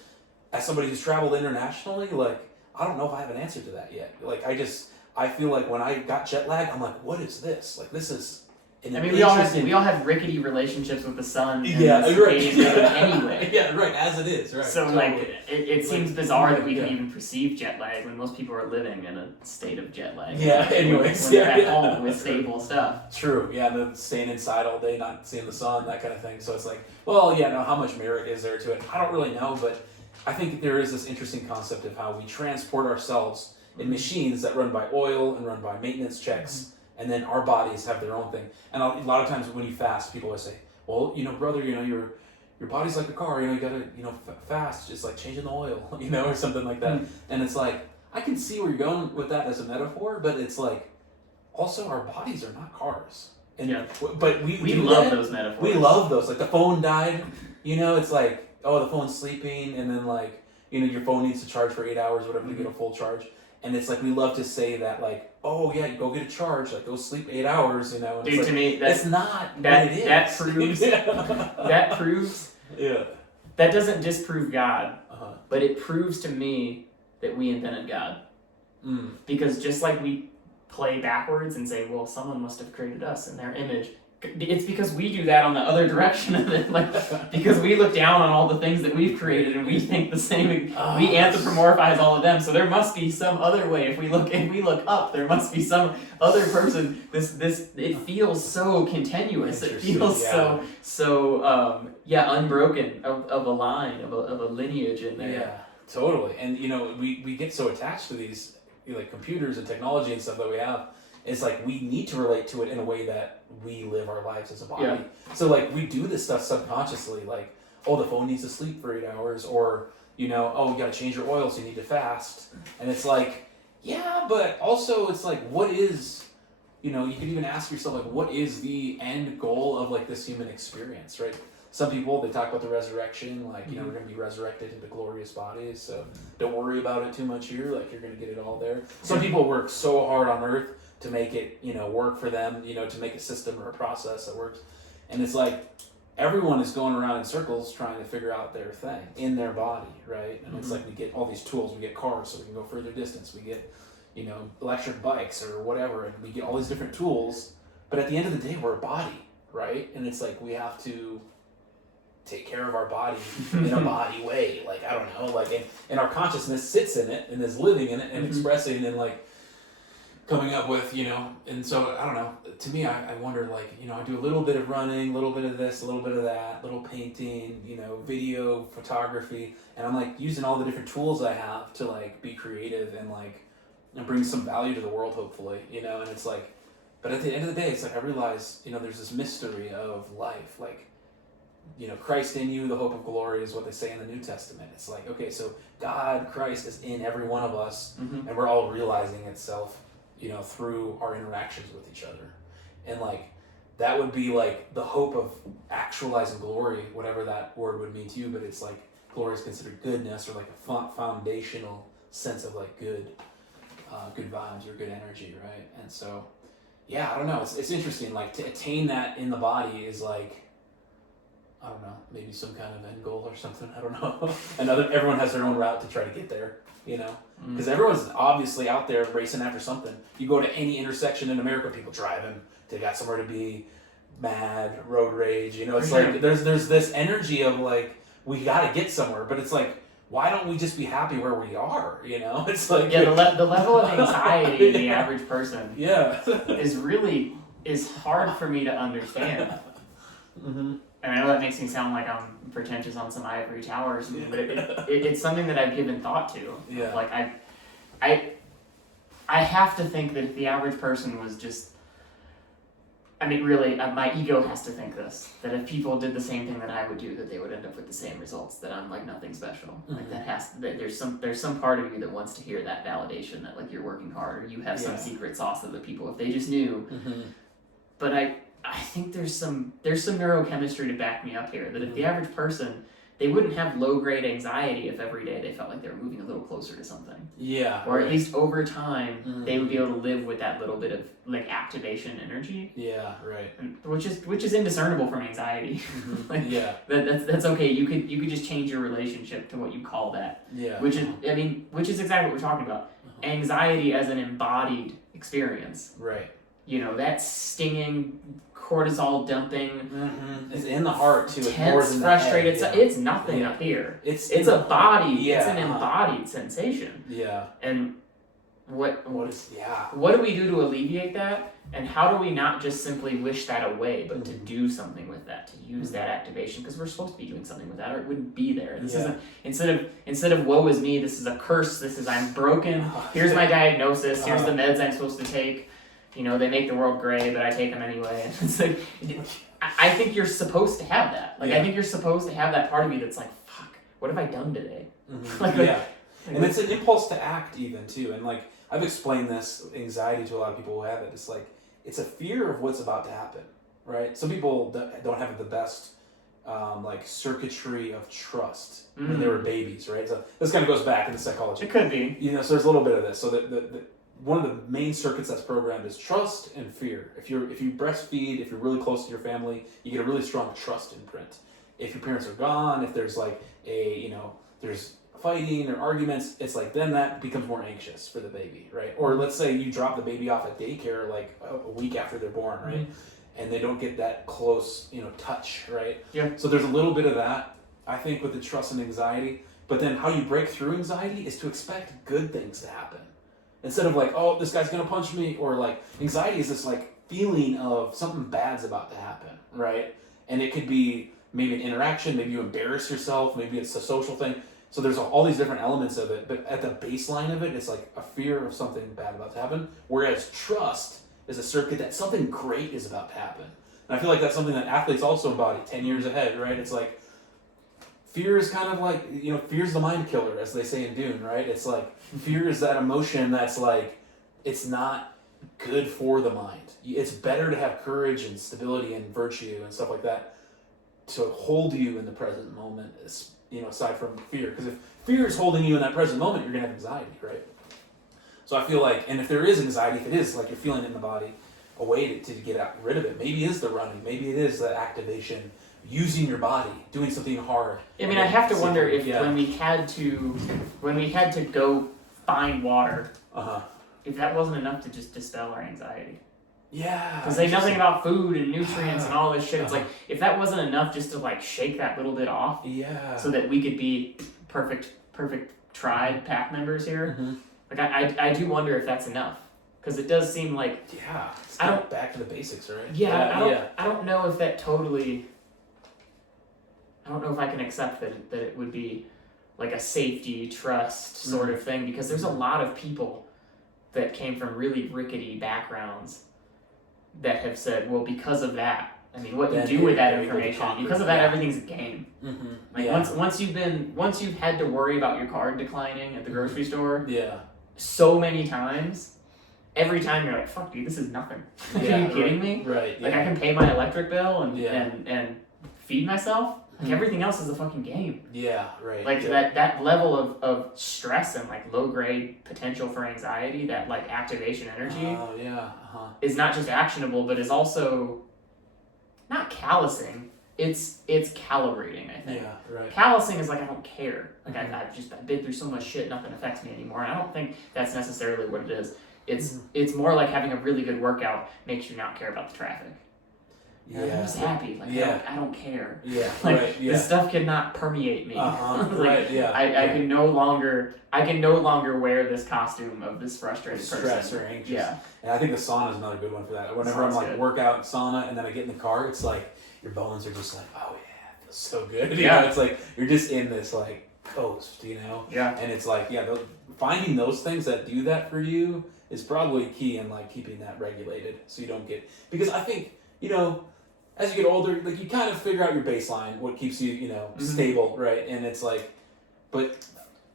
as somebody who's traveled internationally, like I don't know if I have an answer to that yet. Like I feel like when I got jet lag, I'm like, what is this? Like this is I mean, we all have rickety relationships with the sun. And Yeah, the you're right. circadian rhythm anyway. Yeah, right. As it is, right. So totally. like, it seems bizarre that we can even perceive jet lag when most people are living in a state of jet lag. Yeah. Anyways, when they're at home with stable stuff. True. Yeah, and then staying inside all day, not seeing the sun, that kind of thing. So it's like, well, yeah, no, how much merit is there to it? I don't really know, but I think there is this interesting concept of how we transport ourselves in machines that run by oil and run by maintenance checks, and then our bodies have their own thing. And a lot of times when you fast, people always say, well, brother, your body's like a car, you gotta, fast, just like changing the oil, or something like that. And it's like, I can see where you're going with that as a metaphor, but it's like, also our bodies are not cars. And but we love those metaphors. We love those. Like the phone died, it's like, oh, the phone's sleeping, and then like, your phone needs to charge for 8 hours, whatever, to get a full charge. And it's like, we love to say that, like, oh yeah, you go get a charge, like go sleep 8 hours, And Dude, it's to like, me, that's not that, what it is. That proves. Yeah. That doesn't disprove God, but it proves to me that we invented God. Because just like we play backwards and say, well, someone must have created us in their image. It's because we do that on the other direction of it, because we look down on all the things that we've created and we think the same. We anthropomorphize all of them, so there must be some other way. If we look up, there must be some other person. It feels so continuous. It feels so unbroken of a line of a lineage in there. Yeah, totally. And we get so attached to these like computers and technology and stuff that we have. It's like we need to relate to it in a way that we live our lives as a body. Yeah. So like we do this stuff subconsciously, like, oh, the phone needs to sleep for 8 hours, or oh, you got to change your oil, so you need to fast. And it's like, yeah, but also it's like, what is, you could even ask yourself, like, what is the end goal of like this human experience, right? Some people, they talk about the resurrection, like, we're going to be resurrected into glorious bodies, so don't worry about it too much here, like you're going to get it all there. Some people work so hard on earth to make it, work for them, to make a system or a process that works. And it's like, everyone is going around in circles trying to figure out their thing in their body, right? And it's like, we get all these tools, we get cars so we can go further distance, we get, electric bikes or whatever, and we get all these different tools, but at the end of the day, we're a body, right? And it's like, we have to take care of our body in a body way, like, I don't know, like, and our consciousness sits in it and is living in it and expressing and like, coming up with, and so, I don't know, to me, I wonder, like, I do a little bit of running, a little bit of this, a little bit of that, little painting, video, photography, and I'm, like, using all the different tools I have to, like, be creative and, like, and bring some value to the world, hopefully, and it's, like, but at the end of the day, it's, like, I realize, there's this mystery of life, like, Christ in you, the hope of glory is what they say in the New Testament. It's like, okay, so God, Christ is in every one of us, and we're all realizing itself, through our interactions with each other. And like, that would be like the hope of actualizing glory, whatever that word would mean to you, but it's like, glory is considered goodness, or like a foundational sense of like good vibes or good energy, right? And so, yeah, I don't know, it's interesting, like to attain that in the body is like, I don't know, maybe some kind of end goal or something, I don't know. And everyone has their own route to try to get there, because everyone's obviously out there racing after something. You go to any intersection in America, people driving, they got somewhere to be, mad, road rage, it's like, there's this energy of like, we gotta get somewhere, but it's like, why don't we just be happy where we are, It's like... Yeah, the level of anxiety in the average person is hard for me to understand. I know that makes me sound like I'm pretentious on some ivory tower or something, but it's something that I've given thought to. Yeah. Like I have to think that if the average person was just, really, my ego has to think this, that if people did the same thing that I would do, that they would end up with the same results, that I'm like nothing special. Like there's some part of you that wants to hear that validation that like you're working hard or you have some secret sauce that the people, if they just knew. But I think there's some neurochemistry to back me up here, that if the average person, they wouldn't have low-grade anxiety if every day they felt like they were moving a little closer to something. Yeah. Or at least over time, they would be able to live with that little bit of like activation energy. Yeah, right. And, which is indiscernible from anxiety. That's okay. You could just change your relationship to what you call that. Yeah. Which is exactly what we're talking about. Anxiety as an embodied experience. Right. That stinging, cortisol dumping. It's in the heart too. It's more Tense, than frustrated. the head. It's nothing up here. It's a body. Yeah, it's an embodied sensation. Yeah. And what do we do to alleviate that? And how do we not just simply wish that away, but to do something with that, to use that activation? Because we're supposed to be doing something with that, or it wouldn't be there. This isn't instead of woe is me. This is a curse. This is I'm broken. Here's my diagnosis. Here's the meds I'm supposed to take. You know, they make the world gray, but I take them anyway. It's like, I think you're supposed to have that. Like, I think you're supposed to have that part of you that's like, fuck, what have I done today? And it's an impulse to act even too. And like, I've explained this anxiety to a lot of people who have it. It's like, it's a fear of what's about to happen, right? Some people don't have the best like circuitry of trust when they were babies, right? So this kind of goes back into psychology. It could be. You know, so there's a little bit of this. So the one of the main circuits that's programmed is trust and fear. If you breastfeed, if you're really close to your family, you get a really strong trust imprint. If your parents are gone, if there's like there's fighting or arguments, it's like then that becomes more anxious for the baby, right? Or let's say you drop the baby off at daycare like a week after they're born, right? And they don't get that close, touch, right? Yeah. So there's a little bit of that, I think, with the trust and anxiety. But then how you break through anxiety is to expect good things to happen. Instead of like, oh, this guy's gonna punch me, or like anxiety is this like feeling of something bad's about to happen, right? And it could be maybe an interaction, maybe you embarrass yourself, maybe it's a social thing. So there's all these different elements of it, but at the baseline of it, it's like a fear of something bad about to happen. Whereas trust is a circuit that something great is about to happen. And I feel like that's something that athletes also embody 10 years ahead, right? It's like, fear is kind of like, fear's the mind killer, as they say in Dune, right? It's like, fear is that emotion that's like, it's not good for the mind. It's better to have courage and stability and virtue and stuff like that to hold you in the present moment, aside from fear. Because if fear is holding you in that present moment, you're going to have anxiety, right? So I feel like, and if there is anxiety, if it is like you're feeling it in the body, a way to get rid of it, maybe it is the running, maybe it is the activation, using your body, doing something hard. I mean, I have to wonder if when we had to go find water, if that wasn't enough to just dispel our anxiety. Yeah. Because they know nothing about food and nutrients and all this shit. It's like, if that wasn't enough just to like shake that little bit off, so that we could be perfect tried pack members here. Like I do wonder if that's enough. Because it does seem like it's kind of back to the basics, right? I don't know if that totally. I don't know if I can accept that it would be like a safety, trust sort of thing, because there's a lot of people that came from really rickety backgrounds that have said, well, because of that, I mean, what you do with that information, because of that, everything's a game. Like once you've had to worry about your card declining at the grocery store, so many times, every time you're like, fuck, dude, this is nothing. Are you kidding me? Right. Like I can pay my electric bill and feed myself. Like everything else is a fucking game. Yeah, right. Like that level of stress and like low grade potential for anxiety, that like activation energy is not just actionable, but is also not callousing. It's calibrating, I think. Yeah, right. Callousing is like I don't care. Like I've been through so much shit, nothing affects me anymore. And I don't think that's necessarily what it is. It's more like having a really good workout makes you not care about the traffic. I'm just happy. Like I don't care. Like this stuff cannot permeate me. I can no longer wear this costume of this frustrated person. Or anxious. And I think the sauna is another good one for that. Whenever I'm like work out in sauna and then I get in the car, it's like your bones are just like, oh yeah, it feels so good. It's like you're just in this like coast, And it's like finding those things that do that for you is probably key in like keeping that regulated, so you don't get, because I think as you get older, like you kind of figure out your baseline, what keeps you, stable, right? And it's like, but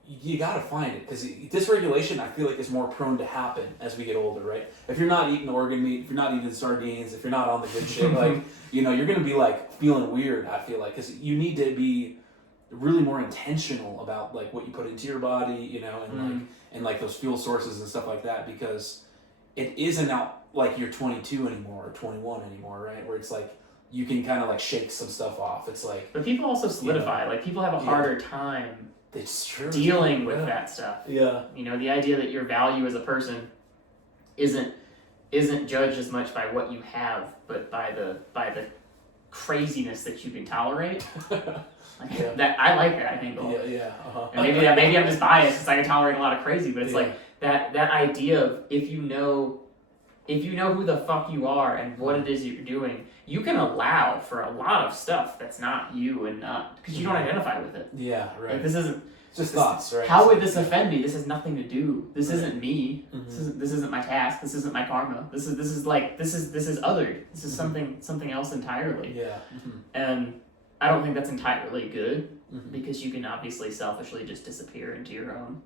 you gotta find it, because dysregulation, I feel like, is more prone to happen as we get older, right? If you're not eating organ meat, if you're not eating sardines, if you're not on the good shit, like, you're gonna be like feeling weird, I feel like, because you need to be really more intentional about like what you put into your body, and like those fuel sources and stuff like that, because it isn't out like you're 22 anymore or 21 anymore, right? Where it's like you can kind of like shake some stuff off. It's like, but people also solidify. Like people have a harder time dealing with that stuff. The idea that your value as a person isn't isn't judged as much by what you have, but by the craziness that you can tolerate. That I like that angle. And maybe I'm just biased because I can tolerate a lot of crazy, but it's like that idea of if you know who the fuck you are and what it is you're doing, you can allow for a lot of stuff that's not you and not because you don't identify with it. Yeah, right. Like, this isn't. It's just thoughts, right? How would this offend me? This has nothing to do. This isn't me. This isn't my task. This isn't my karma. This is other. This is something else entirely. Yeah. And I don't think that's entirely good because you can obviously selfishly just disappear into your own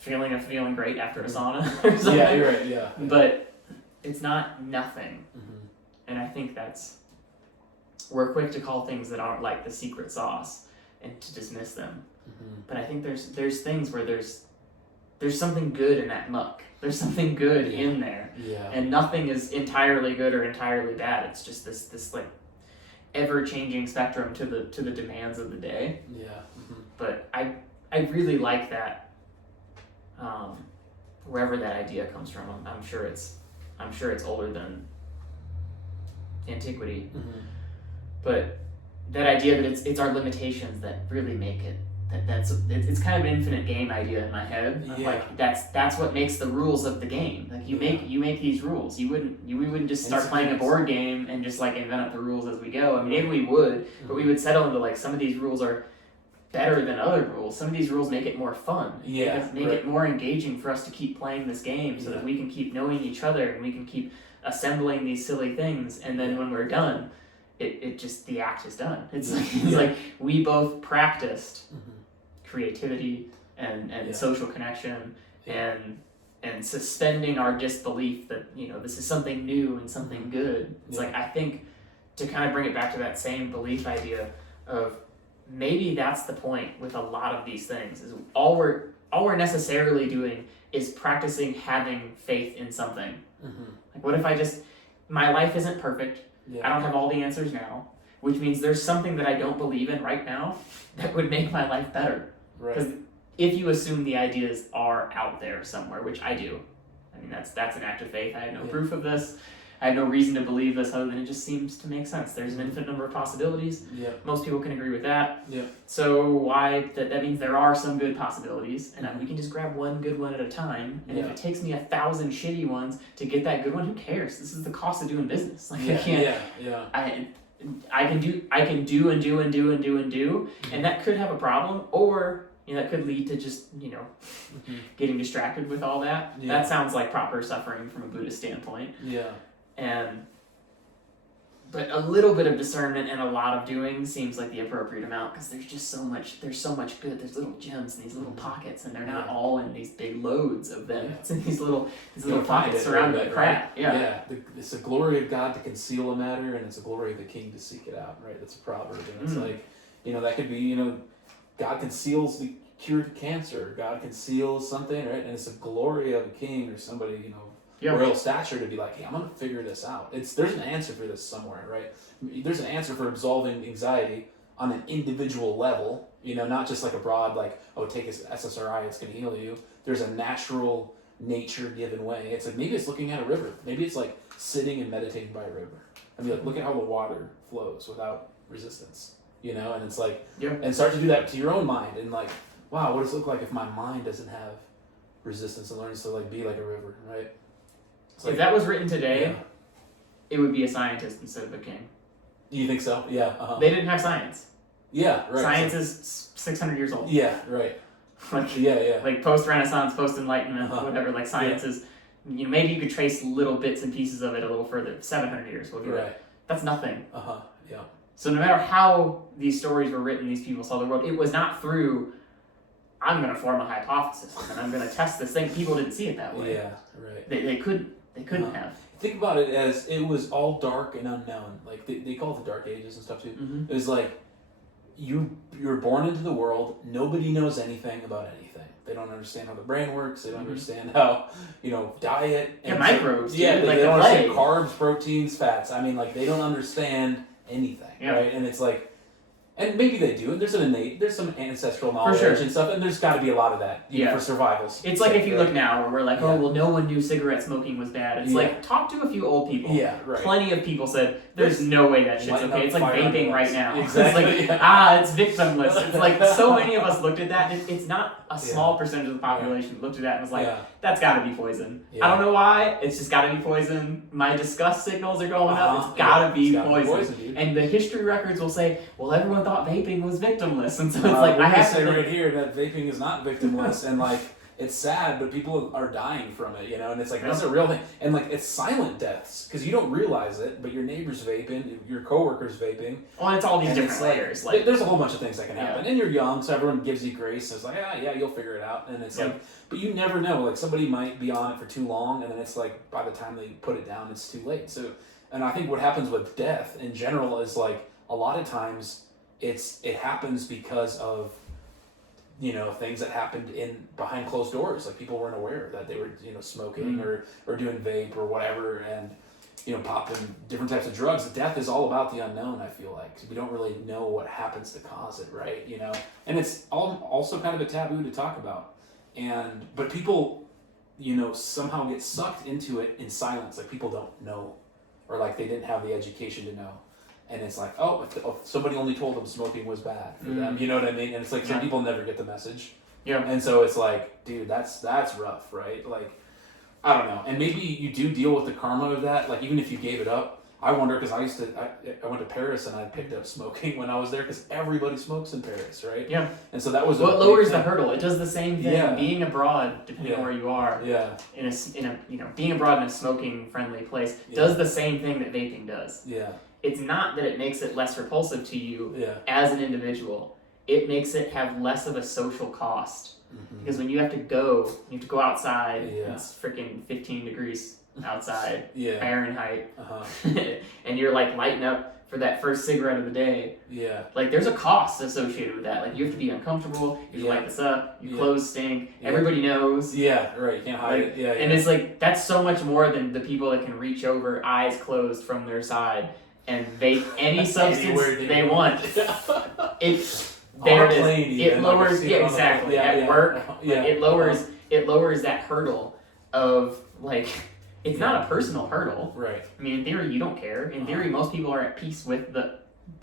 feeling great after a sauna or something. Yeah, you're right. Yeah. But it's not nothing. And I think we're quick to call things that aren't like the secret sauce and to dismiss them. But I think there's things where there's something good in that muck. There's something good in there. Yeah. And nothing is entirely good or entirely bad. It's just this like ever-changing spectrum to the demands of the day. Yeah. But I really like that. Wherever that idea comes from, I'm sure it's older than antiquity. But that idea that it's our limitations that really make it. It's kind of an infinite game idea in my head. Like that's what makes the rules of the game. Like you make these rules. We wouldn't just start playing a board game and just like invent up the rules as we go. I mean, maybe we would, but we would settle into like some of these rules are better than other rules. Some of these rules make it more fun. Make it more engaging for us to keep playing this game so that we can keep knowing each other and we can keep assembling these silly things. And then when we're done, it just the act is done. It's like we both practiced creativity and social connection and suspending our disbelief that this is something new and something good. It's like I think to kind of bring it back to that same belief idea of maybe that's the point with a lot of these things is all we're necessarily doing is practicing having faith in something. Like what if my life isn't perfect. I don't have all the answers now, which means there's something that I don't believe in right now that would make my life better. Because if you assume the ideas are out there somewhere, which I do, I mean that's an act of faith. I have no proof of this. I have no reason to believe this other than it just seems to make sense. There's an infinite number of possibilities. Most people can agree with that. So why that means there are some good possibilities, and we can just grab one good one at a time. And if it takes me 1,000 shitty ones to get that good one, who cares? This is the cost of doing business. Like I can't. I can do, and that could have a problem, or that could lead to just getting distracted with all that. That sounds like proper suffering from a Buddhist standpoint. But a little bit of discernment and a lot of doing seems like the appropriate amount because there's just so much good. There's little gems in these little pockets, and they're not all in these big loads of them. It's in these little pockets surrounded by crap. It's the glory of God to conceal a matter, and it's the glory of the king to seek it out. Right? That's a proverb, and it's like that could be God conceals the cure to cancer. God conceals something, right? And it's the glory of a king or somebody royal stature to be like, hey, I'm going to figure this out. There's an answer for this somewhere, right? There's an answer for absolving anxiety on an individual level, not just like a broad, like, oh, take SSRI, it's going to heal you. There's a natural nature-given way. It's like, maybe it's looking at a river. Maybe it's like sitting and meditating by a river. I mean, like, look at how the water flows without resistance, and it's like, and start to do that to your own mind and like, wow, what does it look like if my mind doesn't have resistance and learns to like be like a river, right? If that was written today, it would be a scientist instead of a king. You think so? Yeah. They didn't have science. Yeah, right. Science is 600 years old. Yeah, right. Like post-Renaissance, post-Enlightenment, whatever. Like science is, maybe you could trace little bits and pieces of it a little further. 700 years, we'll do that. That's nothing. Yeah. So no matter how these stories were written, these people saw the world, it was not through, I'm going to form a hypothesis and I'm going to test this thing. People didn't see it that way. Yeah, right. They couldn't have. Think about it as it was all dark and unknown. Like they call it the Dark Ages and stuff too. It was like you're born into the world. Nobody knows anything about anything. They don't understand how the brain works. They don't understand how diet. And microbes. They don't understand carbs, proteins, fats. I mean, like they don't understand anything, right? And it's like And maybe they do, and there's some ancestral knowledge sure. and stuff, and there's got to be a lot of that for survival. It's like if you look now, where we're like, oh, well, no one knew cigarette smoking was bad. It's like, talk to a few old people. Yeah, right. Plenty of people said, there's no way that shit's okay. It's like vaping right now. Exactly. It's like, it's victimless. It's like, so many of us looked at that, and it's not a small percentage of the population looked at that and was like, that's got to be poison. I don't know why. It's just got to be poison. My disgust signals are going up. It's got to be poison. And the history records will say, well, everyone thought vaping was victimless, and so it's like I have to say right here that vaping is not victimless, and like it's sad, but people are dying from it, and it's like that's a real thing, and like it's silent deaths because you don't realize it, but your neighbor's vaping, your coworker's vaping. Well, and it's all these different layers. Like there's a whole bunch of things that can happen, and you're young, so everyone gives you grace. So it's like you'll figure it out, and it's like, but you never know. Like somebody might be on it for too long, and then it's like by the time they put it down, it's too late. So, and I think what happens with death in general is like a lot of times. It happens because of things that happened behind closed doors, like people weren't aware that they were smoking or doing vape or whatever, and popping different types of drugs. Death is all about the unknown. I feel like we don't really know what happens to cause it, right? And it's also kind of a taboo to talk about, but people somehow get sucked into it in silence, like people don't know, or like they didn't have the education to know. And it's like, if somebody only told them smoking was bad for them, you know what I mean? And it's like some people never get the message. Yeah. And so it's like, dude, that's rough, right? Like, I don't know. And maybe you do deal with the karma of that. Like, even if you gave it up, I wonder, because I went to Paris and I picked up smoking when I was there because everybody smokes in Paris, right? Yeah. And so that was it lowers the hurdle. It does the same thing. Yeah. Being abroad, depending on where you are. Yeah. In a being abroad in a smoking friendly place does the same thing that vaping does. Yeah. It's not that it makes it less repulsive to you as an individual. It makes it have less of a social cost. Mm-hmm. Because when you have to go outside, it's freaking 15 degrees outside, Fahrenheit, and you're like lighting up for that first cigarette of the day. Yeah. Like there's a cost associated with that. Like you have to be uncomfortable, you have to light this up, your clothes stink, everybody knows. Yeah, right, you can't hide it. Yeah. And it's like, that's so much more than the people that can reach over, eyes closed from their side, and vape any substance they want. It lowers exactly at work. It lowers that hurdle of like it's not a personal hurdle. Right. I mean, in theory, you don't care. In theory, most people are at peace with the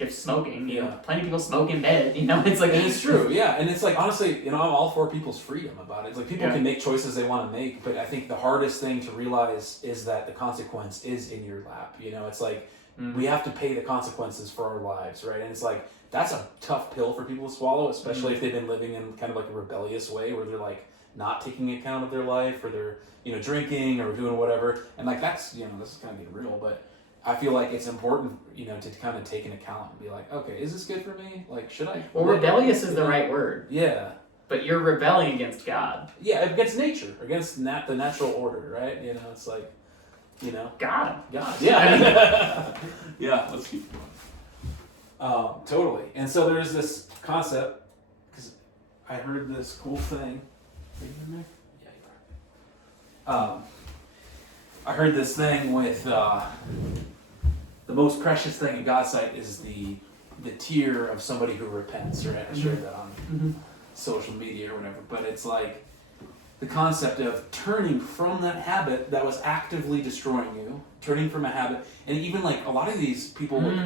smoking. Plenty of people smoke in bed. It's like, and it's true. Yeah, and it's like, honestly, I'm all for people's freedom about it. It's like people can make choices they want to make, but I think the hardest thing to realize is that the consequence is in your lap. It's like. We have to pay the consequences for our lives, right? And it's like, that's a tough pill for people to swallow, especially if they've been living in kind of like a rebellious way where they're like not taking account of their life, or they're, drinking or doing whatever. And like, that's, this is kind of getting real, but I feel like it's important, to kind of take an account and be like, okay, is this good for me? Like, should I? Well, rebellious is the right word. Yeah. But you're rebelling against God. Yeah, against nature, against the natural order, right? It's like, God. Yeah. Yeah, let's keep going. Totally. And so there's this concept, because I heard this cool thing. Are you in there? Yeah, you are. I heard this thing with the most precious thing in God's sight is the tear of somebody who repents, right? I shared that on social media or whatever, but it's like, the concept of turning from that habit that was actively destroying you, turning from a habit, and even like a lot of these people, like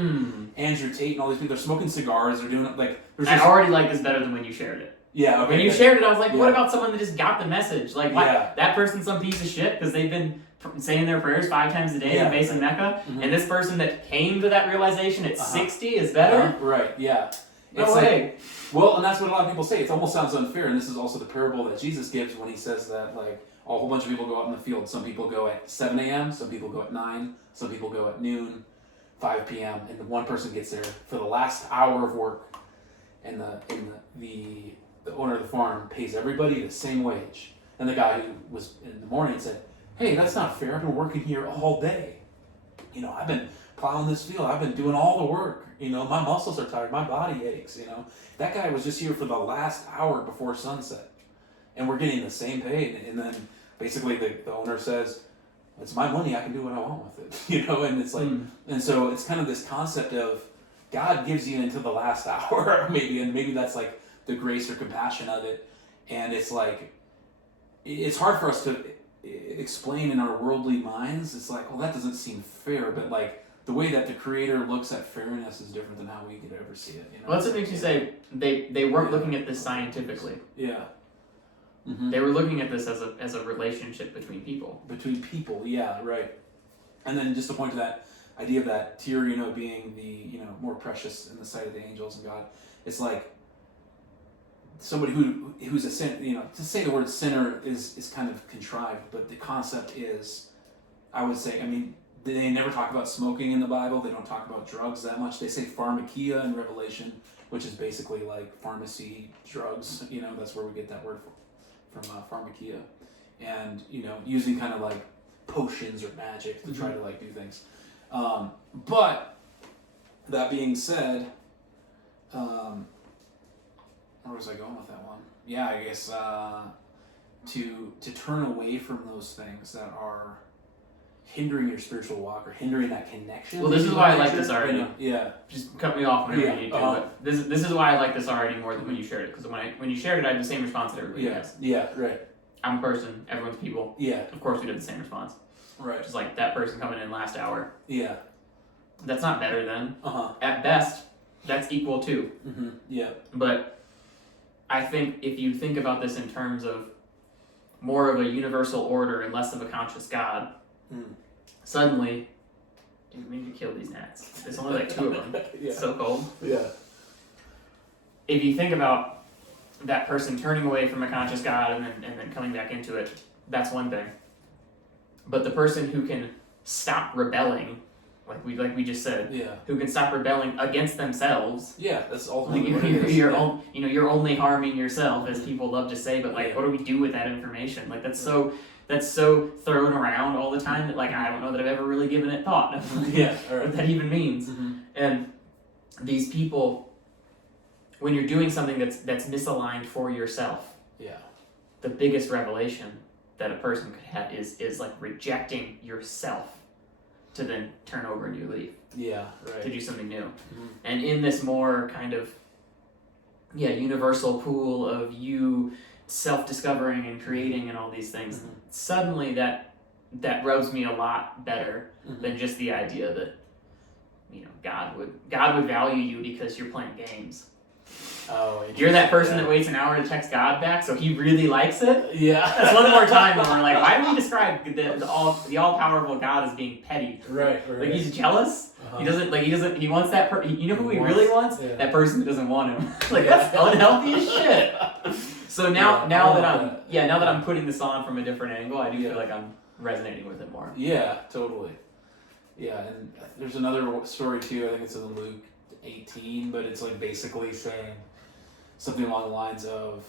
Andrew Tate and all these people, they're smoking cigars, they're doing it like. I already like this better than when you shared it. Yeah, okay. When you shared it, I was like, what about someone that just got the message? Like, that person's some piece of shit because they've been saying their prayers 5 times a day in base in Mecca, and this person that came to that realization at 60 is better? Right, yeah. No way. Well, and that's what a lot of people say. It almost sounds unfair, and this is also the parable that Jesus gives when he says that, like, a whole bunch of people go out in the field. Some people go at 7 a.m., some people go at 9, some people go at noon, 5 p.m., and the one person gets there for the last hour of work, and the owner of the farm pays everybody the same wage. And the guy who was in the morning said, hey, that's not fair. I've been working here all day. I've been plowing this field. I've been doing all the work. My muscles are tired. My body aches. That guy was just here for the last hour before sunset. And we're getting the same pay. And then basically the owner says, it's my money. I can do what I want with it. And it's like, and so it's kind of this concept of God gives you into the last hour, maybe, and maybe that's like the grace or compassion of it. And it's like, it's hard for us to explain in our worldly minds. It's like, well, that doesn't seem fair, but like the way that the Creator looks at fairness is different than how we could ever see it. You know? Well, that's what makes you say they weren't looking at this scientifically. Yeah. They were looking at this as a relationship between people. Between people, yeah, right. And then just to point to that idea of that tear, being the, more precious in the sight of the angels and God, it's like somebody who's a sin, to say the word sinner is kind of contrived, but the concept is, I would say, they never talk about smoking in the Bible. They don't talk about drugs that much. They say pharmakia in Revelation, which is basically like pharmacy drugs. That's where we get that word from pharmakia. And, using kind of like potions or magic to try to like do things. But that being said, where was I going with that one? Yeah, I guess to turn away from those things that are hindering your spiritual walk or hindering that connection. Well, this is why I like this already. Yeah. Just cut me off whenever you need to. But this is why I like this already more than when you shared it. Because when you shared it, I had the same response that everybody has. Yeah, right. I'm a person. Everyone's people. Yeah. Of course, we did the same response. Right. Just like that person coming in last hour. Yeah. That's not better than. At best, that's equal to. Yeah. But I think if you think about this in terms of more of a universal order and less of a conscious God, suddenly, dude, we need to kill these gnats. There's only like 2 of them. Yeah. It's so cold. Yeah. If you think about that person turning away from a conscious God and then coming back into it, that's one thing. But the person who can stop rebelling, like we just said, who can stop rebelling against themselves. Yeah, that's ultimately what it is. You're only harming yourself, as people love to say. But like, what do we do with that information? Like that's so thrown around all the time that like I don't know that I've ever really given it thought. What that even means. And these people, when you're doing something that's misaligned for yourself, the biggest revelation that a person could have is like rejecting yourself to then turn over a new leaf. Yeah, right. To do something new. And in this more kind of universal pool of you self-discovering and creating and all these things, suddenly that rubs me a lot better than just the idea that God would value you because you're playing games. Oh, you're that person that waits an hour to text God back, so he really likes it. Yeah, that's one more time when we're like, why do we describe the all-powerful God as being petty? Right. Like he's jealous. He doesn't. He wants that. You know who he really wants? That person that doesn't want him. Like that's unhealthy as shit. So now that I'm putting this on from a different angle, I do feel like I'm resonating with it more. Yeah, totally. Yeah, and there's another story too. I think it's in Luke 18, but it's like basically saying something along the lines of,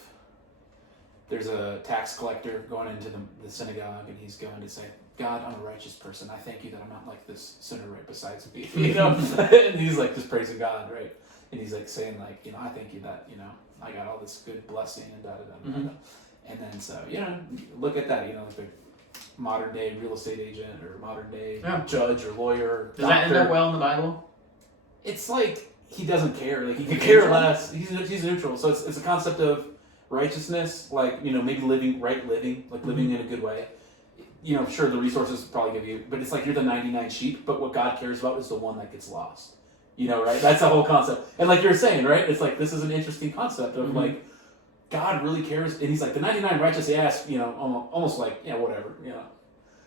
there's a tax collector going into the synagogue, and he's going to say, God, I'm a righteous person. I thank you that I'm not like this sinner right besides me. And he's like just praising God, right? And he's like saying like, I thank you that, I got all this good blessing and da-da-da. And then so, look at that, like the modern day real estate agent or modern day judge or lawyer. Does that end up well in the Bible? It's like he doesn't care. Like he could care less. He's neutral. So it's a concept of righteousness, like maybe living, like living in a good way. Sure, the resources probably give you, but it's like you're the 99 sheep. But what God cares about is the one that gets lost. Right? That's the whole concept. And like you're saying, right? It's like this is an interesting concept of like God really cares, and He's like the 99 righteous ass. Almost like whatever.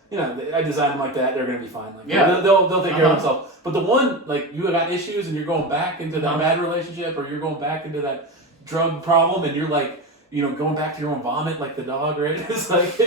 I designed them like that. They're gonna be fine. Like, they'll take care of themselves. But the one like you got issues, and you're going back into that bad relationship, or you're going back into that drug problem, and you're like, going back to your own vomit, like the dog, right? It's like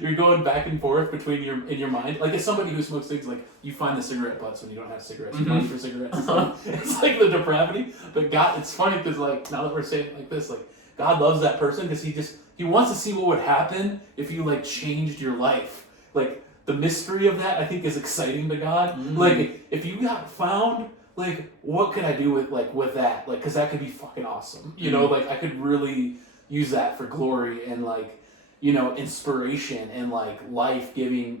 you're going back and forth between in your mind. Like as somebody who smokes cigs, like you find the cigarette butts when you don't have cigarettes. You find for cigarettes. It's like the depravity. But God, it's funny because like now that we're saying it like this, like God loves that person because He wants to see what would happen if you like changed your life. Like the mystery of that, I think, is exciting to God. Like if you got found, like what could I do with that? Like because that could be fucking awesome. Like I could really use that for glory and like inspiration and like life giving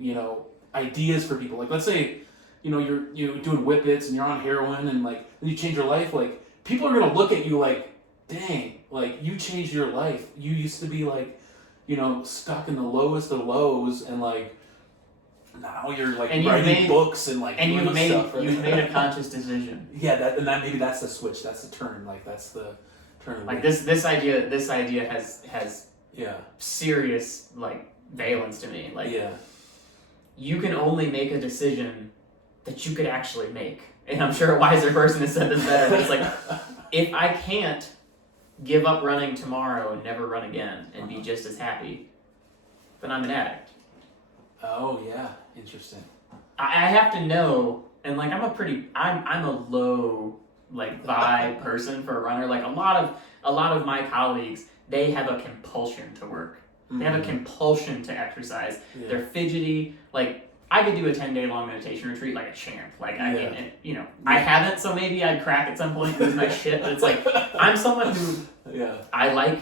ideas for people. Like let's say you're doing whippets and you're on heroin and like you change your life, like people are gonna look at you like, dang, like you changed your life. You used to be like, stuck in the lowest of lows and like now you're like writing books and like and doing stuff. You've made a conscious decision. Yeah, that maybe that's the switch. That's the turn. Like that's the turn. Like this idea has yeah serious like valence to me. Like yeah. You can only make a decision that you could actually make. And I'm sure a wiser person has said this better. But it's like, if I can't give up running tomorrow and never run again and be just as happy, then I'm an addict. Oh yeah, interesting. I have to know, and like I'm a low like vibe person for a runner. Like a lot of my colleagues, they have a compulsion to work. They have a compulsion to exercise. Yeah. They're fidgety. Like, I could do a 10-day long meditation retreat like a champ. Like, I haven't, so maybe I'd crack at some point because my shit. But it's like, I'm someone who, I like,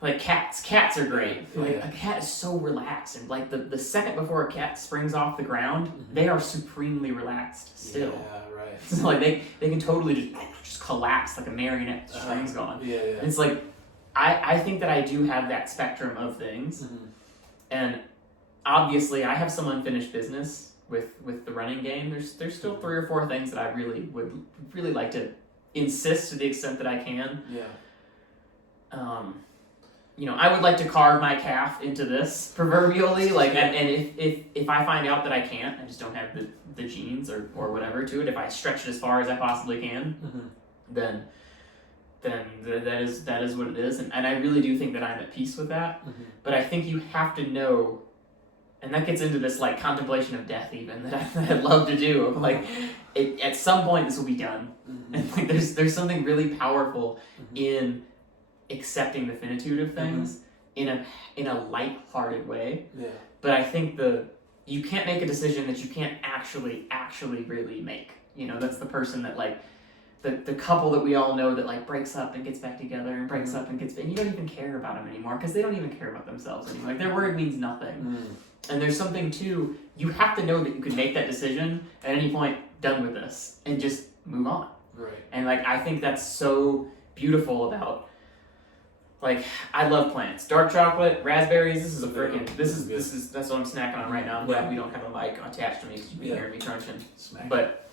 like cats. Cats are great. Like, a cat is so relaxed. And like, the second before a cat springs off the ground, they are supremely relaxed still. Yeah, right. So like, they can totally just collapse like a marionette, strings gone. Yeah. And it's like, I think that I do have that spectrum of things, and obviously I have some unfinished business with the running game. There's still 3 or 4 things that I would really like to insist to the extent that I can. Yeah. I would like to carve my calf into this proverbially, like, and if I find out that I can't, I just don't have the genes or whatever to it. If I stretch it as far as I possibly can, then that is what it is, and I really do think that I'm at peace with that. But I think you have to know, and that gets into this like contemplation of death even that I'd love to do. Of like, at some point this will be done, and like there's something really powerful in accepting the finitude of things in a light-hearted way. Yeah. But I think you can't make a decision that you can't actually really make. That's the person that like. The couple that we all know that like breaks up and gets back together and breaks up and you don't even care about them anymore because they don't even care about themselves anymore. Like their word means nothing. And there's something too, you have to know that you can make that decision at any point, done with this, and just move on. Right. And like I think that's so beautiful about, like, I love plants. Dark chocolate, raspberries, that's what I'm snacking on right now. I'm glad we don't have a mic attached to me because you'd be hearing me crunching. But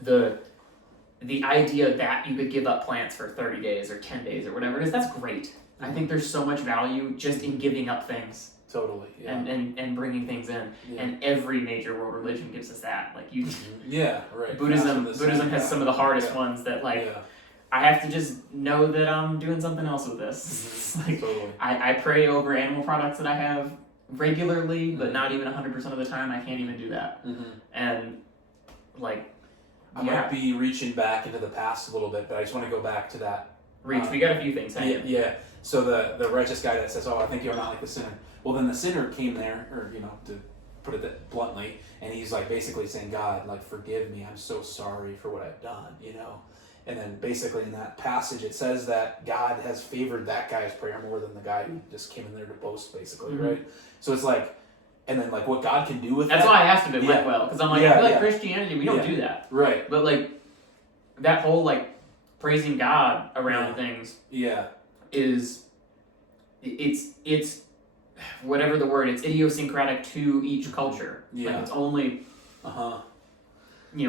the idea that you could give up plants for 30 days or 10 days or whatever it is, that's great. I think there's so much value just in giving up things. Totally. Yeah. And bringing things in. Yeah. And every major world religion gives us that. Like you Yeah, right. Buddhism has some of the hardest ones that like I have to just know that I'm doing something else with this. Like totally. I pray over animal products that I have regularly, but not even 100% of the time I can't even do that. And like I might be reaching back into the past a little bit, but I just want to go back to that. We got a few things. Yeah. So the righteous guy that says, "Oh, I think you're not like the sinner." Well, then the sinner came there, or to put it bluntly, and he's like basically saying, "God, like forgive me. I'm so sorry for what I've done." And then basically in that passage it says that God has favored that guy's prayer more than the guy who just came in there to boast, basically, right? So it's like. And then, like, what God can do with That's why I asked if it went well. Because I'm like, I feel like Christianity, we don't do that. Right. But, like, that whole, like, praising God around things is... It's whatever the word, it's idiosyncratic to each culture. Yeah. Like, it's only...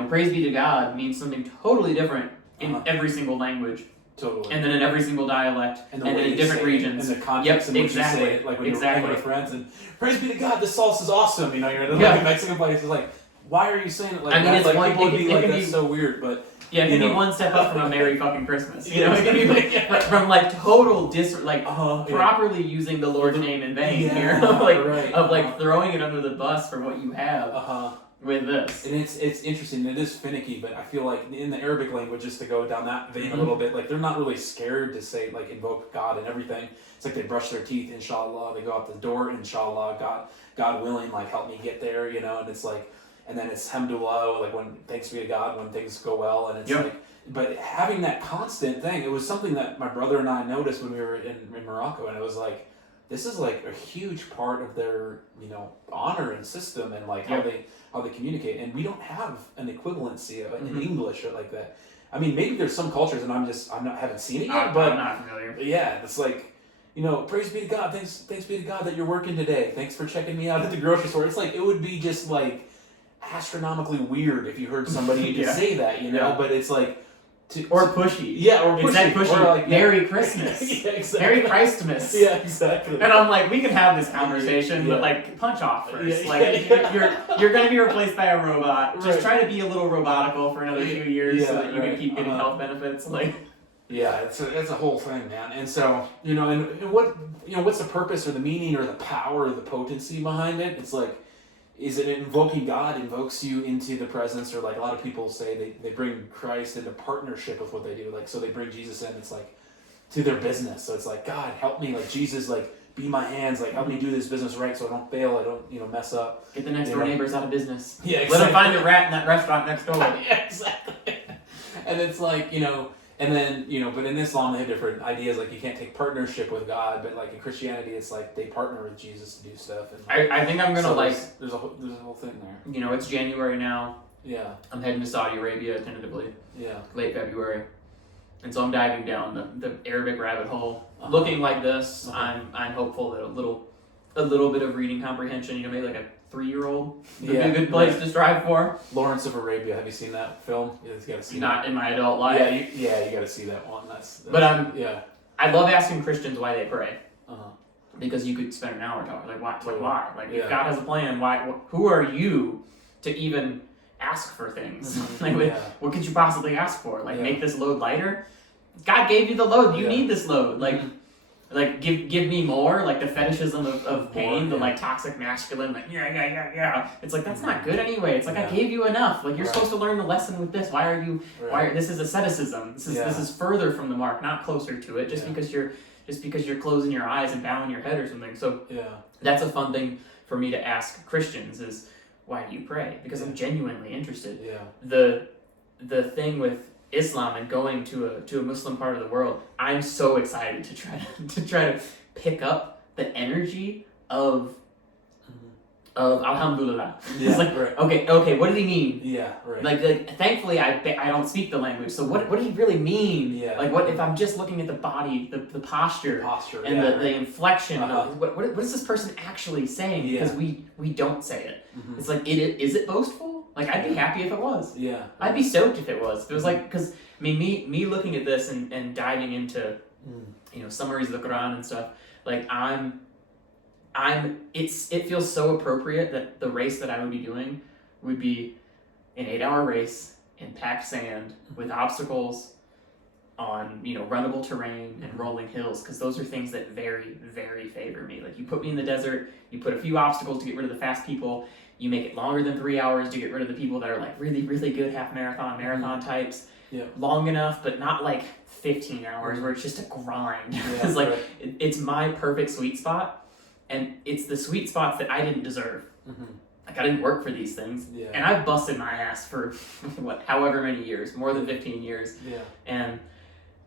praise be to God means something totally different in every single language. Totally. And then in every single dialect, and then in different regions. And the context in which you say it, like when you're hanging with friends, and praise be to God, this salsa's awesome. You're in like a Mexican place, it's like, why are you saying it like that? It's like people would be like, that's so weird, but it can be one step up from a Merry fucking Christmas. It can be like, from like total properly using the Lord's name in vain here, of throwing it under the bus for what you have. With this. And it's interesting, it is finicky, but I feel like in the Arabic language, just to go down that vein a little bit, like they're not really scared to say, like, invoke God and everything. It's like they brush their teeth, inshallah, they go out the door, inshallah, God willing, like, help me get there, and it's like, and then it's hamdulillah, like, when thanks be to God, when things go well, and it's like, but having that constant thing, it was something that my brother and I noticed when we were in Morocco, and it was like, this is like a huge part of their, you know, honor and system and like how they communicate. And we don't have an equivalency of in English or like that. I mean, maybe there's some cultures, and haven't seen it yet, but I'm not familiar. Yeah, it's like, you know, praise be to God. Thanks be to God that you're working today. Thanks for checking me out at the grocery store. It's like, it would be just like astronomically weird if you heard somebody just say that, you know. But it's like, or pushy. Yeah, or pushy. Exactly, pushy. Or like, Merry Christmas. Yeah, exactly. Merry Christmas. Yeah, exactly. And I'm like, we can have this conversation, but like, punch off first. Yeah, like, you're going to be replaced by a robot. Just try to be a little robotical for another few years so that you can keep getting health benefits. Like, yeah, it's a whole thing, man. And so, you know, and what, you know, what's the purpose or the meaning or the power or the potency behind it? It's like, is it invoking God invokes you into the presence, or like a lot of people say they bring Christ into partnership with what they do. Like, so they bring Jesus in, it's like to their business. So it's like, God, help me, like Jesus, like be my hands, like help me do this business right so I don't fail, I don't, you know, mess up. Get the next door neighbors out of business. Yeah, exactly. Let them find a rat in that restaurant next door. Yeah, exactly. And it's like, you know, and then, you know, but in Islam they have different ideas, like you can't take partnership with God, but like in Christianity it's like they partner with Jesus to do stuff. And I think I'm gonna so like there's a whole thing there. You know, it's January now. Yeah. I'm heading to Saudi Arabia tentatively. Yeah. Late February. And so I'm diving down the Arabic rabbit hole. Looking like this, I'm hopeful that a little bit of reading comprehension, you know, maybe like a 3-year-old would be a good place to strive for. Lawrence of Arabia, have you seen that film? Yeah, you gotta see Not in my adult life. Yeah, you gotta see that one. That's but I love asking Christians why they pray. Because you could spend an hour talking like why? Like why? Like if God has a plan, why? Who are you to even ask for things? What could you possibly ask for? Like make this load lighter? God gave you the load. You need this load. Like give me more. Like the fetishism of pain, the like toxic masculine. Like yeah. It's like that's not good anyway. It's like I gave you enough. Like you're supposed to learn the lesson with this. Why are you? This is asceticism. This is further from the mark, not closer to it. Just because you're closing your eyes and bowing your head or something. So that's a fun thing for me to ask Christians is why do you pray? Because I'm genuinely interested. The thing with Islam and going to a Muslim part of the world, I'm so excited to try to pick up the energy of Alhamdulillah. It's like okay, what did he mean? Yeah, right. Like thankfully I don't speak the language, so what did he really mean? Yeah. Like what if I'm just looking at the body, the posture and the inflection of what is this person actually saying? Because we don't say it. It's like is it boastful? Like I'd be happy if it was. Yeah. I'd be stoked if it was. If it was like because I mean me looking at this and diving into you know summaries of the Quran and stuff, like it feels so appropriate that the race that I would be doing would be an 8-hour race in packed sand with obstacles on, you know, runnable terrain and rolling hills, because those are things that very, very favor me. Like you put me in the desert, you put a few obstacles to get rid of the fast people, you make it longer than 3 hours to get rid of the people that are like really, really good marathon types. Yeah. Long enough, but not like 15 hours where it's just a grind. It's like it's my perfect sweet spot. And it's the sweet spots that I didn't deserve. Like I didn't work for these things. Yeah. And I've busted my ass for however many years, more than 15 years. Yeah. And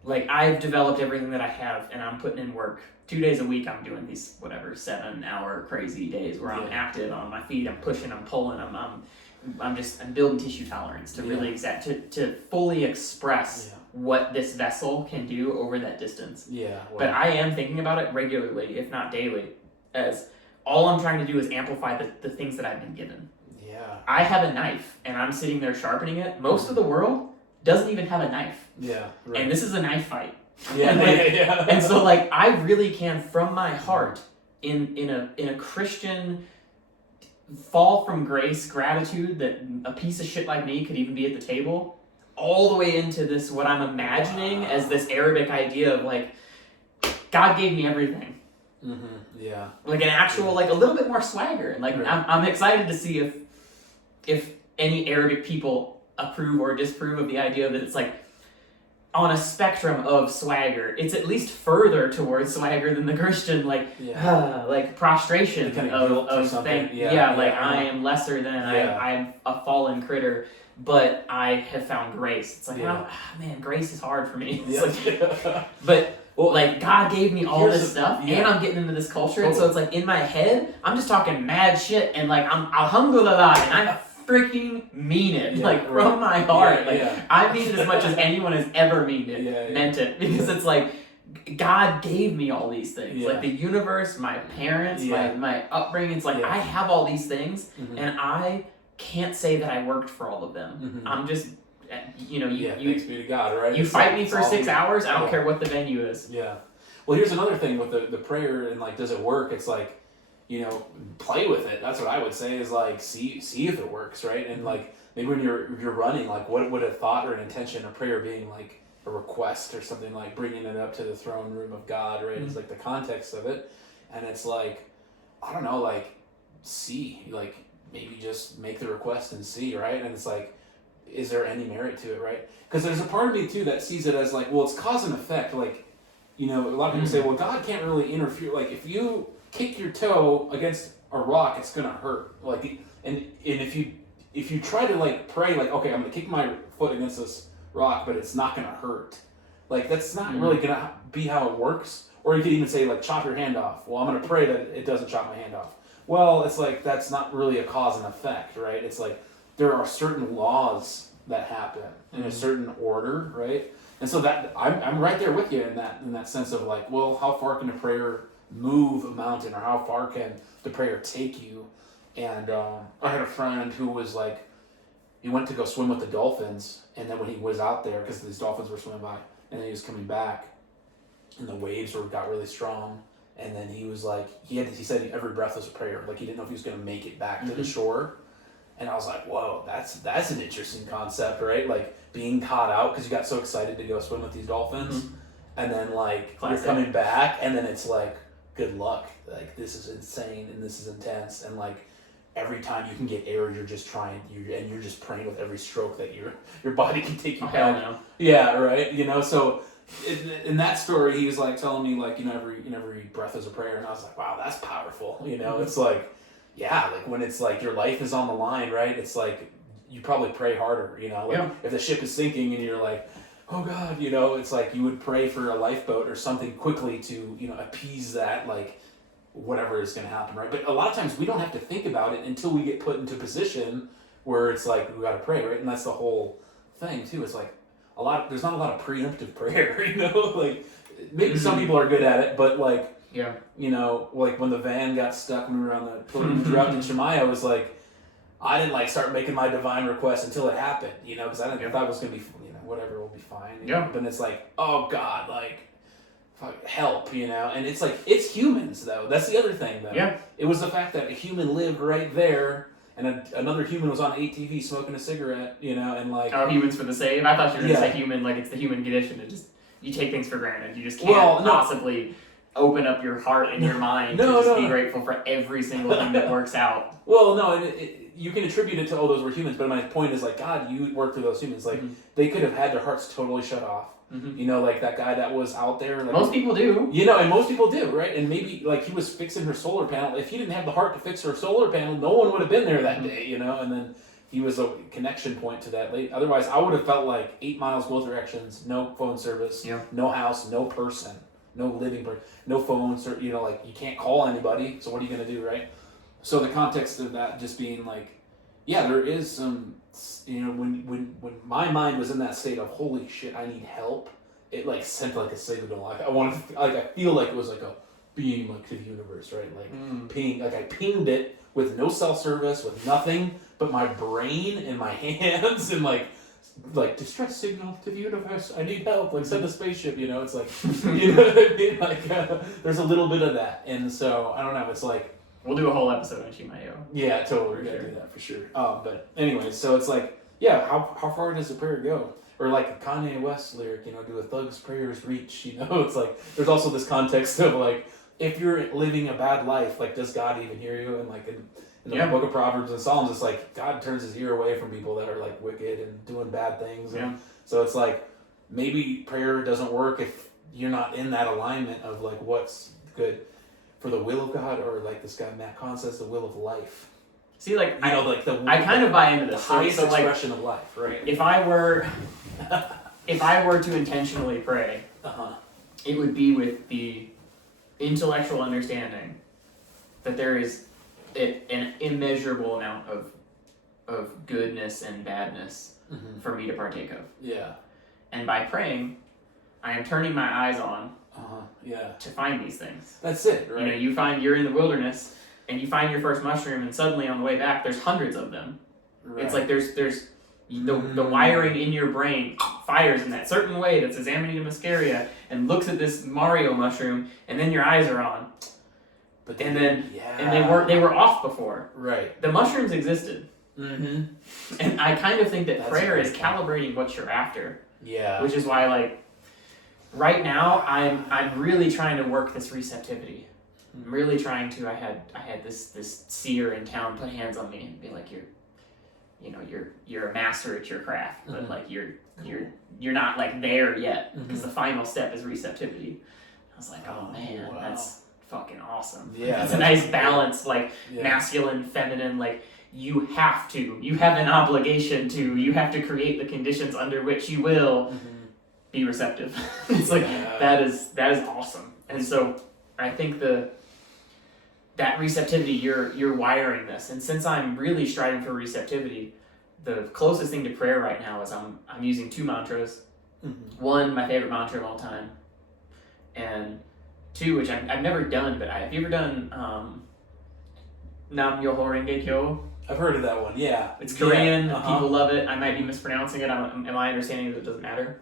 like I've developed everything that I have, and I'm putting in work. 2 days a week I'm doing these 7-hour crazy days where I'm active on my feet, I'm pushing, I'm pulling, I'm building tissue tolerance to really to fully express what this vessel can do over that distance. Yeah. Wow. But I am thinking about it regularly, if not daily, as all I'm trying to do is amplify the things that I've been given. Yeah. I have a knife, and I'm sitting there sharpening it. Most of the world doesn't even have a knife. Yeah. Right. And this is a knife fight. Yeah. And so, like, I really can, from my heart, in a Christian fall from grace gratitude that a piece of shit like me could even be at the table, all the way into this, what I'm imagining as this Arabic idea of, like, God gave me everything. Yeah. Like an actual, like a little bit more swagger. And like I'm excited to see if any Arabic people approve or disapprove of the idea that it's like on a spectrum of swagger. It's at least further towards swagger than the Christian like prostration kind of thing. I am lesser than I'm a fallen critter, but I have found grace. It's like man, grace is hard for me. It's like, but Well, like God gave me all this stuff, and I'm getting into this culture, and so it's like in my head, I'm just talking mad shit, and like I'm alhamdulillah, and I freaking mean it, from my heart. I mean it as much as anyone has ever meant it, because it's like God gave me all these things, like the universe, my parents, my upbringing. It's like I have all these things, and I can't say that I worked for all of them. I'm just, thanks be to God, right? You fight me for 6 hours, I don't care what the venue is. Yeah. Well, here's another thing with the prayer and like, does it work? It's like, play with it. That's what I would say is like, see if it works, right? And like, maybe when you're running, like what would a thought or an intention or prayer being like a request or something, like bringing it up to the throne room of God, right? It's like the context of it. And it's like, I don't know, like see, like maybe just make the request and see, right? And it's like, is there any merit to it, right? Because there's a part of me too that sees it as like, well, it's cause and effect. Like, a lot of people say, well, God can't really interfere. Like if you kick your toe against a rock, it's gonna hurt. Like, and if you try to like pray, like, okay, I'm gonna kick my foot against this rock, but it's not gonna hurt. Like that's not really gonna be how it works. Or you could even say like, chop your hand off. Well, I'm gonna pray that it doesn't chop my hand off. Well, it's like that's not really a cause and effect, right? It's like there are certain laws that happen in a certain order, right? And so that I'm right there with you in that sense of like, well, how far can a prayer move a mountain, or how far can the prayer take you? And I had a friend who was like, he went to go swim with the dolphins, and then when he was out there, because these dolphins were swimming by, and then he was coming back, and the waves got really strong, and then he was like, he said every breath was a prayer, like he didn't know if he was going to make it back to the shore. And I was like, whoa, that's an interesting concept, right? Like being caught out because you got so excited to go swim with these dolphins, and then like you're coming back, and then it's like, good luck, like this is insane and this is intense, and like every time you can get air, you're just trying, you're just praying with every stroke that your body can take you back. No. Yeah, right. So in that story, he was like telling me like every breath is a prayer, and I was like, wow, that's powerful. It's like. Yeah, like when it's like your life is on the line, right? It's like you probably pray harder, if the ship is sinking and you're like, oh God, it's like you would pray for a lifeboat or something quickly to, appease that, like whatever is going to happen, right? But a lot of times we don't have to think about it until we get put into a position where it's like we got to pray, right? And that's the whole thing too. It's like there's not a lot of preemptive prayer, like maybe some people are good at it, but like. Yeah. Like when the van got stuck when we were on the pilgrimage route in Shemaiah, I was like, I didn't like start making my divine request until it happened, because I thought it was going to be, whatever, will be fine. But it's like, oh God, like, help, and it's like, it's humans though. That's the other thing though. Yeah. It was the fact that a human lived right there, and another human was on ATV smoking a cigarette, and like. Oh, humans for the save? I thought you were going to say human, like it's the human condition. You take things for granted. You just can't possibly open up your heart and your mind to be grateful for every single thing that works out. Well, no, you can attribute it to, those were humans, but my point is like, God, you worked through those humans. Like, they could have had their hearts totally shut off. Like that guy that was out there. Like, most people do. And most people do, right? And maybe, like, he was fixing her solar panel. If he didn't have the heart to fix her solar panel, no one would have been there that day, and then he was a connection point to that. Otherwise, I would have felt like 8 miles both directions, no phone service, no house, no person. No living person, no phones, or like you can't call anybody. So what are you gonna do, right? So the context of that just being like, yeah, there is some, when my mind was in that state of holy shit, I need help. It like sent like a signal. Like I wanted, I feel like it was like a beam like to the universe, right? Like ping, like I pinged it with no cell service, with nothing but my brain and my hands, and like distress signal to the universe, I need help, like send a spaceship, it's like, you know what I mean, like there's a little bit of that, and so I don't know, it's like we'll do a whole episode on Shimayo. Yeah, totally, we're gonna do that for sure. But anyways, so it's like, yeah, how far does the prayer go? Or like a Kanye West lyric, do a thug's prayers reach? It's like there's also this context of like, if you're living a bad life, like does God even hear you? And like in the book of Proverbs and Psalms, it's like God turns his ear away from people that are like wicked and doing bad things. And so it's like maybe prayer doesn't work if you're not in that alignment of like what's good for the will of God, or like this guy Matt Kahn says, the will of life. See, like I kind of buy into this. The highest so, expression of life, right? If I were to intentionally pray, it would be with the intellectual understanding that there is an immeasurable amount of goodness and badness for me to partake of. Yeah. And by praying, I am turning my eyes on Yeah. to find these things. That's it, right? You know, you find you're in the wilderness and you find your first mushroom, and suddenly on the way back there's hundreds of them. Right. It's like there's the wiring in your brain fires in that certain way that's as Amanita muscaria and looks at this Mario mushroom, and then your eyes are on. But and they were off before. Right. The mushrooms existed. Mm-hmm. And I kind of think that That's prayer is point. calibrating what you're after. Yeah. Which is why, like, right now I'm really trying to work this receptivity. I'm really trying to. I had this seer in town put hands on me and be like, you're a master at your craft, but like you're not like there yet, because the final step is receptivity. I was like, oh man, wow. That's fucking awesome. Yeah. It's a nice balance, like masculine, feminine, like. You have an obligation you have to create the conditions under which you will be receptive. It's like, that is awesome. And so I think that receptivity, you're wiring this. And since I'm really striving for receptivity, the closest thing to prayer right now is I'm using 2 mantras. One, my favorite mantra of all time. And 2, which I've never done, but have you ever done Nam Myoho Renge Kyo? I've heard of that one, yeah. It's Korean, people love it. I might be mispronouncing it. Am I understanding that it doesn't matter?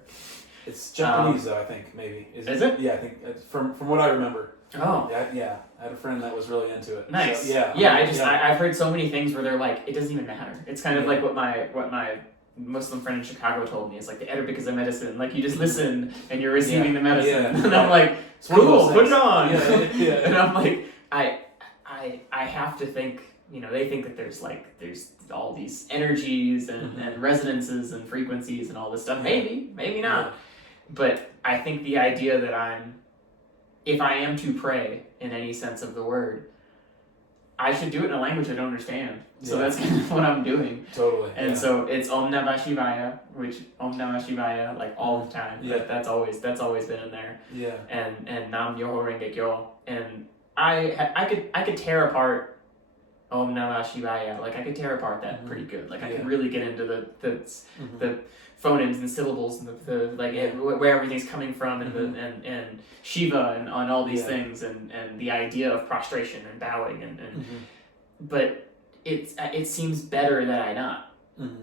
It's Japanese, though, I think, maybe. Is it? Yeah, I think, from what I remember. Oh. Yeah, I had a friend that was really into it. Nice. So, I've heard so many things where they're like, it doesn't even matter. It's kind of like what my Muslim friend in Chicago told me. It's like the Arabic is a medicine. Like, you just listen and you're receiving the medicine. Yeah. And I'm like, cool, put it on. Yeah. And I'm like, I have to think, they think that there's all these energies and resonances and frequencies and all this stuff. Maybe not. But I think the idea that if I am to pray in any sense of the word, I should do it in a language I don't understand. So that's kind of what I'm doing. Totally. And so it's Om Namah Shivaya, which Om Namah Shivaya, like all the time. Yeah. That's always been in there. Yeah. And Nam Myoho Renge Kyo. And I could tear apart Om Namah Shivaya. Like, I could tear apart that pretty good. Like, I could really get into the phonemes and syllables and where everything's coming from and Shiva and on all these things and the idea of prostration and bowing and but it seems better that I not.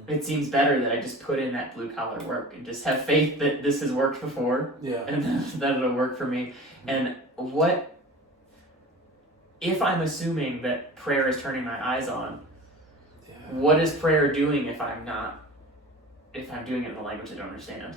It seems better that I just put in that blue collar work and just have faith that this has worked before and that it'll work for me. And what if I'm assuming that prayer is turning my eyes on, what is prayer doing if I'm doing it in a language I don't understand?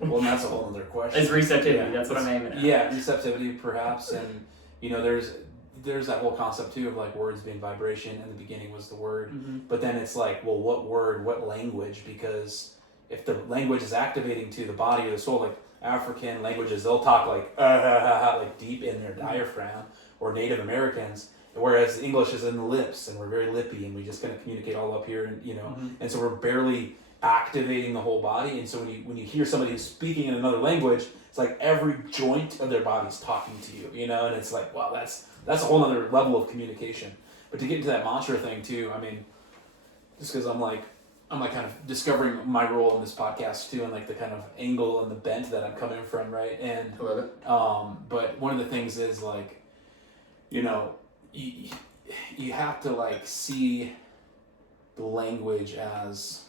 Well, that's a whole other question. It's receptivity. That's what I'm aiming at. Yeah, receptivity perhaps, and there's that whole concept too of like words being vibration. In the beginning was the word, but then it's like, well, what word, what language? Because if the language is activating to the body or the soul, like African languages, they'll talk like deep in their diaphragm, or Native Americans. Whereas English is in the lips, and we're very lippy, and we just kind of communicate all up here, and and so we're barely activating the whole body. And so when you hear somebody who's speaking in another language, it's like every joint of their body's talking to you, and it's like, wow, that's a whole other level of communication. But to get into that mantra thing too, I mean, just because I'm kind of discovering my role in this podcast too, and like the kind of angle and the bent that I'm coming from, right? And I love it. But one of the things is like, you have to like see the language as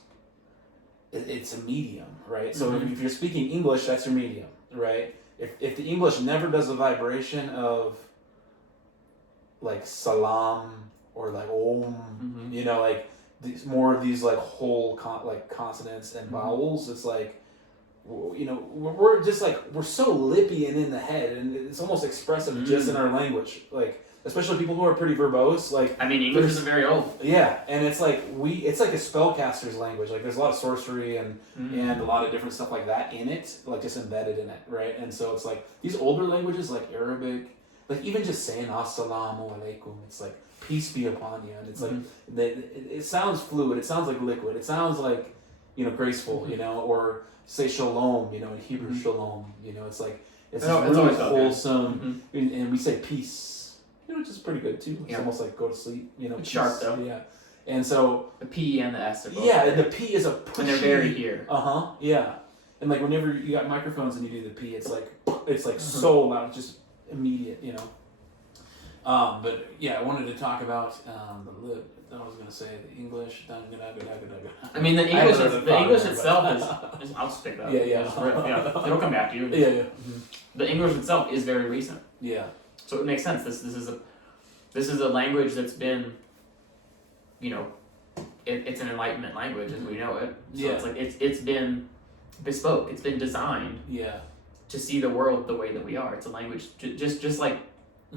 it's a medium, right? So if you're speaking English, that's your medium, right? If the English never does a vibration of like salam or like om, like more of these like whole consonants and vowels, it's like, we're just like, we're so lippy and in the head, and it's almost expressive just in our language, like especially people who are pretty verbose. Like, I mean, English isn't very old. Yeah, and it's like it's like a spellcaster's language. Like, there's a lot of sorcery and a lot of different stuff like that in it, like just embedded in it, right? And so it's like these older languages, like Arabic, like even just saying assalamu alaikum, it's like peace be upon you, and it's like it sounds fluid, it sounds like liquid, it sounds like graceful, or say shalom, in Hebrew shalom, it's like It's That's really always felt good. wholesome, and we say peace, which is pretty good too. It's almost like go to sleep, It's peace. sharp though. Yeah, and so the P and the S are both. Yeah, and the P is a pushy. And they're very here. Yeah, and like whenever you got microphones and you do the P, it's like so loud, just immediate, But yeah, I wanted to talk about I was gonna say the English. I mean, the English itself is. I'll just pick that up. Yeah. It'll come back to you. Yeah. Mm-hmm. The English itself is very recent. Yeah. So it makes sense. This is a language that's been, it's an Enlightenment language as we know it. So it's like it's been bespoke. It's been designed. Yeah. To see the world the way that we are. It's a language just like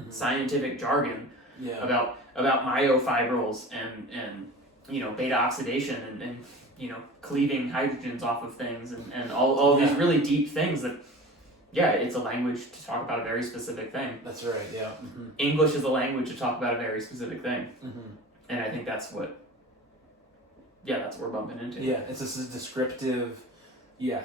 scientific jargon. Yeah. About myofibrils and beta oxidation and cleaving hydrogens off of things and all these really deep things that it's a language to talk about a very specific thing. That's right. Yeah. Mm-hmm. English is a language to talk about a very specific thing. And I think that's what we're bumping into. Yeah, it's this descriptive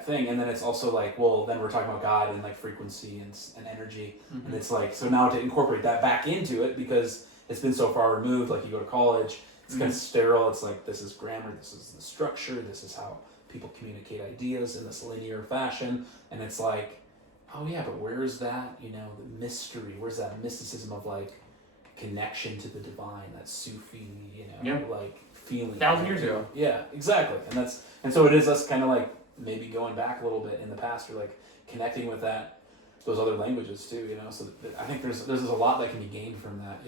thing, and then it's also like, well, then we're talking about God and like frequency and energy, and it's like, so now to incorporate that back into it, because it's been so far removed, like you go to college, it's kind of sterile, it's like, this is grammar, this is the structure, this is how people communicate ideas in this linear fashion, and it's like, oh yeah, but where's that, the mystery, where's that mysticism of like connection to the divine, that Sufi, like feeling. 1,000 years ago. Yeah, exactly, and so it is us kind of like maybe going back a little bit in the past, or like connecting with those other languages too, so I think there's a lot that can be gained from that,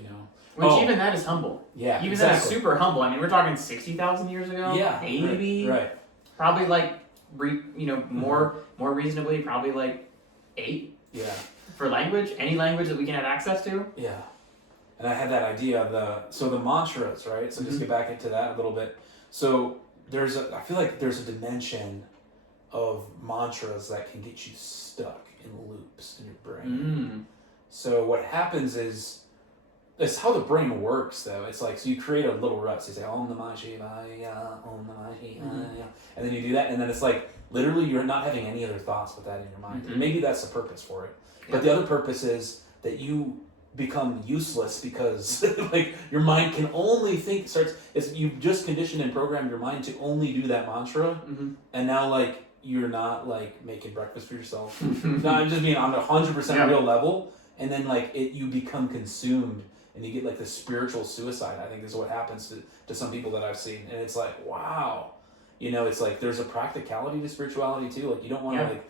Which even that is humble. Yeah, even exactly. that is super humble. I mean, we're talking 60,000 years ago. Yeah, maybe. Right. Probably like more reasonably, probably like 8. Yeah. For language, any language that we can have access to. Yeah. And I had that idea the mantras, right? So just get back into that a little bit. So I feel like there's a dimension of mantras that can get you stuck in loops in your brain. So what happens is, it's how the brain works though. It's like, so you create a little rut. So you say, Om Namah Shivaya, Om Namah Shivaya. And then you do that, and then it's like, literally you're not having any other thoughts with that in your mind. And maybe that's the purpose for it. But the other purpose is that you become useless because like your mind can only think, you've just conditioned and programmed your mind to only do that mantra. And now like, you're not like making breakfast for yourself. No, I'm just being on a 100% real level. And then like you become consumed and you get like the spiritual suicide, I think is what happens to some people that I've seen. And it's like, wow, it's like, there's a practicality to spirituality too. Like you don't want to like.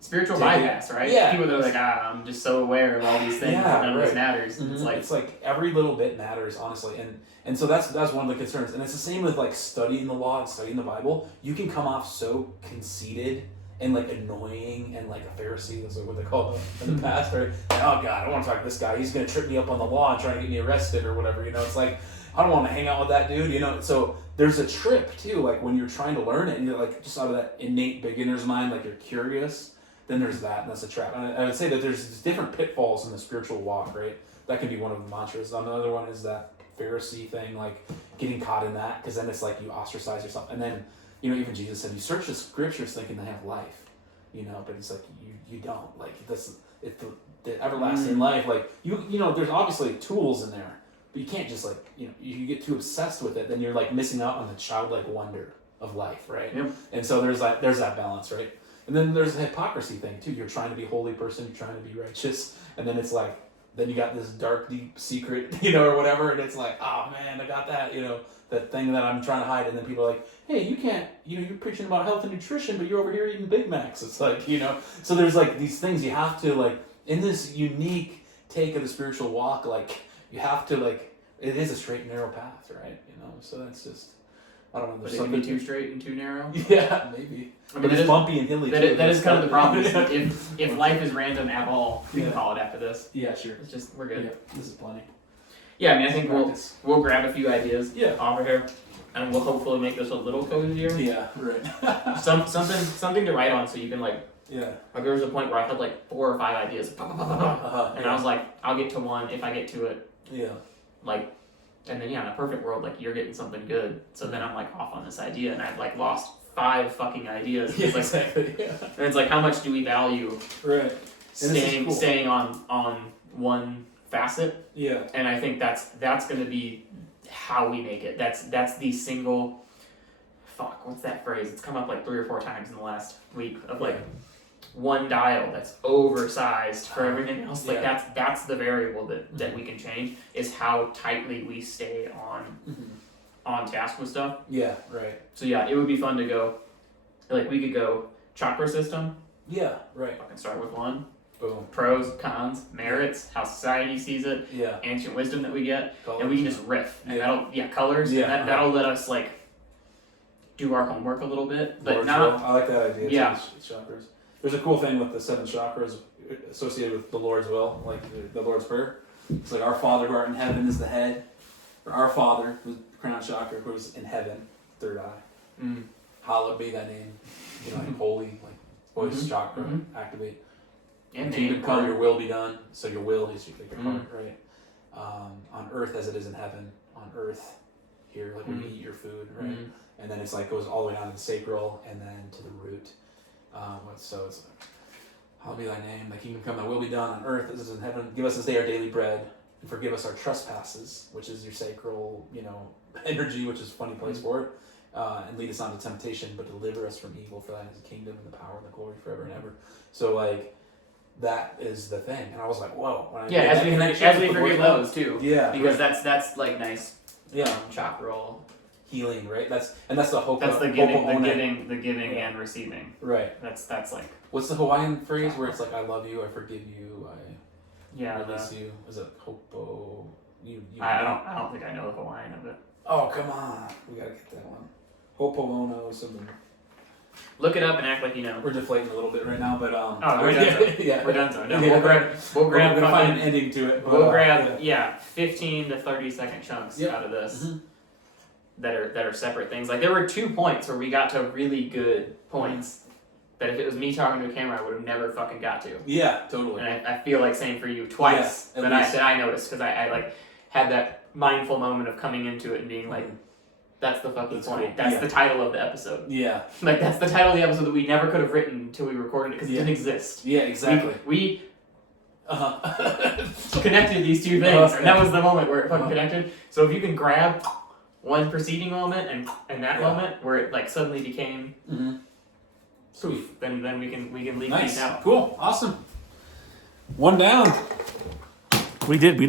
Spiritual bypass, right? Yeah. People that are like, I'm just so aware of all these things and none of this matters. And it's like every little bit matters, honestly. And so that's one of the concerns. And it's the same with like studying the law and studying the Bible. You can come off so conceited and like annoying and like a Pharisee, that's like what they call it in the past, right? Like, oh God, I don't want to talk to this guy. He's going to trip me up on the law and try to get me arrested or whatever, It's like, I don't want to hang out with that dude, So there's a trip too, like when you're trying to learn it and you're like just out of that innate beginner's mind, like you're curious. Then there's that, and that's a trap. And I would say that there's different pitfalls in the spiritual walk, right? That can be one of the mantras. Another one is that Pharisee thing, like getting caught in that, because then it's like you ostracize yourself. And then, even Jesus said, you search the scriptures thinking they have life, but it's like, you don't. Like, it's the everlasting life. Like, there's obviously tools in there, but you can't just like, you get too obsessed with it, then you're like missing out on the childlike wonder of life, right? Yep. And so there's that balance, right? And then there's the hypocrisy thing too. You're trying to be a holy person, you're trying to be righteous, and then it's like, then you got this dark, deep secret, or whatever, and it's like, oh man, I got that, that thing that I'm trying to hide, and then people are like, hey, you can't, you're preaching about health and nutrition, but you're over here eating Big Macs. It's like, so there's like these things you have to like, in this unique take of the spiritual walk, like, you have to like, it is a straight and narrow path, right? So that's just, I don't know. But it can be too straight and too narrow? Yeah, maybe. I mean, but it's bumpy and hilly too. That is kind of the problem. If life is random at all, we can call it after this. Yeah, sure. It's just, we're good. Yeah, this is plenty. Yeah, I mean, I think we'll grab a few ideas off of here, and we'll hopefully make this a little cozier. Yeah, right. something to write on, so you can like. Yeah. Like there was a point where I had like 4 or 5 ideas, and I was like, I'll get to one if I get to it. Yeah. Like. And then in a perfect world, like you're getting something good. So then I'm like off on this idea, and I've like lost 5 fucking ideas. Yeah, it's like, exactly. Yeah. And it's like, how much do we value? Right. staying on one facet. Yeah. And I think that's going to be how we make it. That's the single. Fuck, what's that phrase? It's come up like 3 or 4 times in the last week of like one dial that's oversized for everything else. Like that's the variable that we can change, is how tightly we stay on task with stuff. Yeah, right. So yeah, it would be fun to go. Like we could go chakra system. Yeah, right. Fucking start with one. Boom. Pros, cons, merits, how society sees it, Yeah. ancient wisdom that we get, Colors. and we can just riff. And Yeah. colors. Yeah. And that'll let us like do our homework a little bit, but Lord's not. Will. I like that idea. Yeah. Too, chakras. There's a cool thing with the 7 chakras associated with the Lord's will, like the Lord's Prayer. It's like, our Father who art in heaven is the head, or our Father, who's crown chakra, who's in heaven, third eye. Hallowed be thy name. You know, like holy, like voice chakra, activate. And Kingdom come, your will be done. So your will is your heart, right? On earth as it is in heaven. On earth, here, like when you eat your food, right? And then it's like goes all the way down to the sacral, and then to the root. So it's hallowed be thy name. Thy kingdom come, thy will be done on earth as it is in heaven. Give us this day our daily bread, and forgive us our trespasses, which is your sacral, energy, which is a funny place for it. And lead us not into temptation, but deliver us from evil. For thine is the kingdom and the power and the glory forever and ever. So like, that is the thing. And I was like, whoa. When I as we forgive those too. Yeah, because that's like nice. Yeah, chakral healing, right? That's the hope. That's the giving and receiving. Right. That's like. What's the Hawaiian phrase where it's like, I love you, I forgive you, I release you? Is it hopo? I don't think I know the Hawaiian of it. Oh, come on, we gotta get that one. Hopo'ono something. Look it up and act like you know. We're deflating a little bit right now, but we're done. Yeah, we're done. So no, yeah, we'll grab. We're gonna find an ending to it. But, we'll grab 15 to 30 second chunks out of this. That are separate things. Like there were 2 points where we got to really good points that if it was me talking to a camera, I would have never fucking got to. Yeah, totally. And I feel like same for you twice that I noticed, because I like had that mindful moment of coming into it and being like, that's the fucking point. Cool. That's the title of the episode. Yeah. Like that's the title of the episode that we never could have written until we recorded it because it didn't exist. Yeah, exactly. We connected these 2 things, and that was the moment where it fucking connected. So if you can grab one preceding moment and that moment where it like suddenly became sweet, then we can leave nice. these out. Cool, awesome. One down. We did.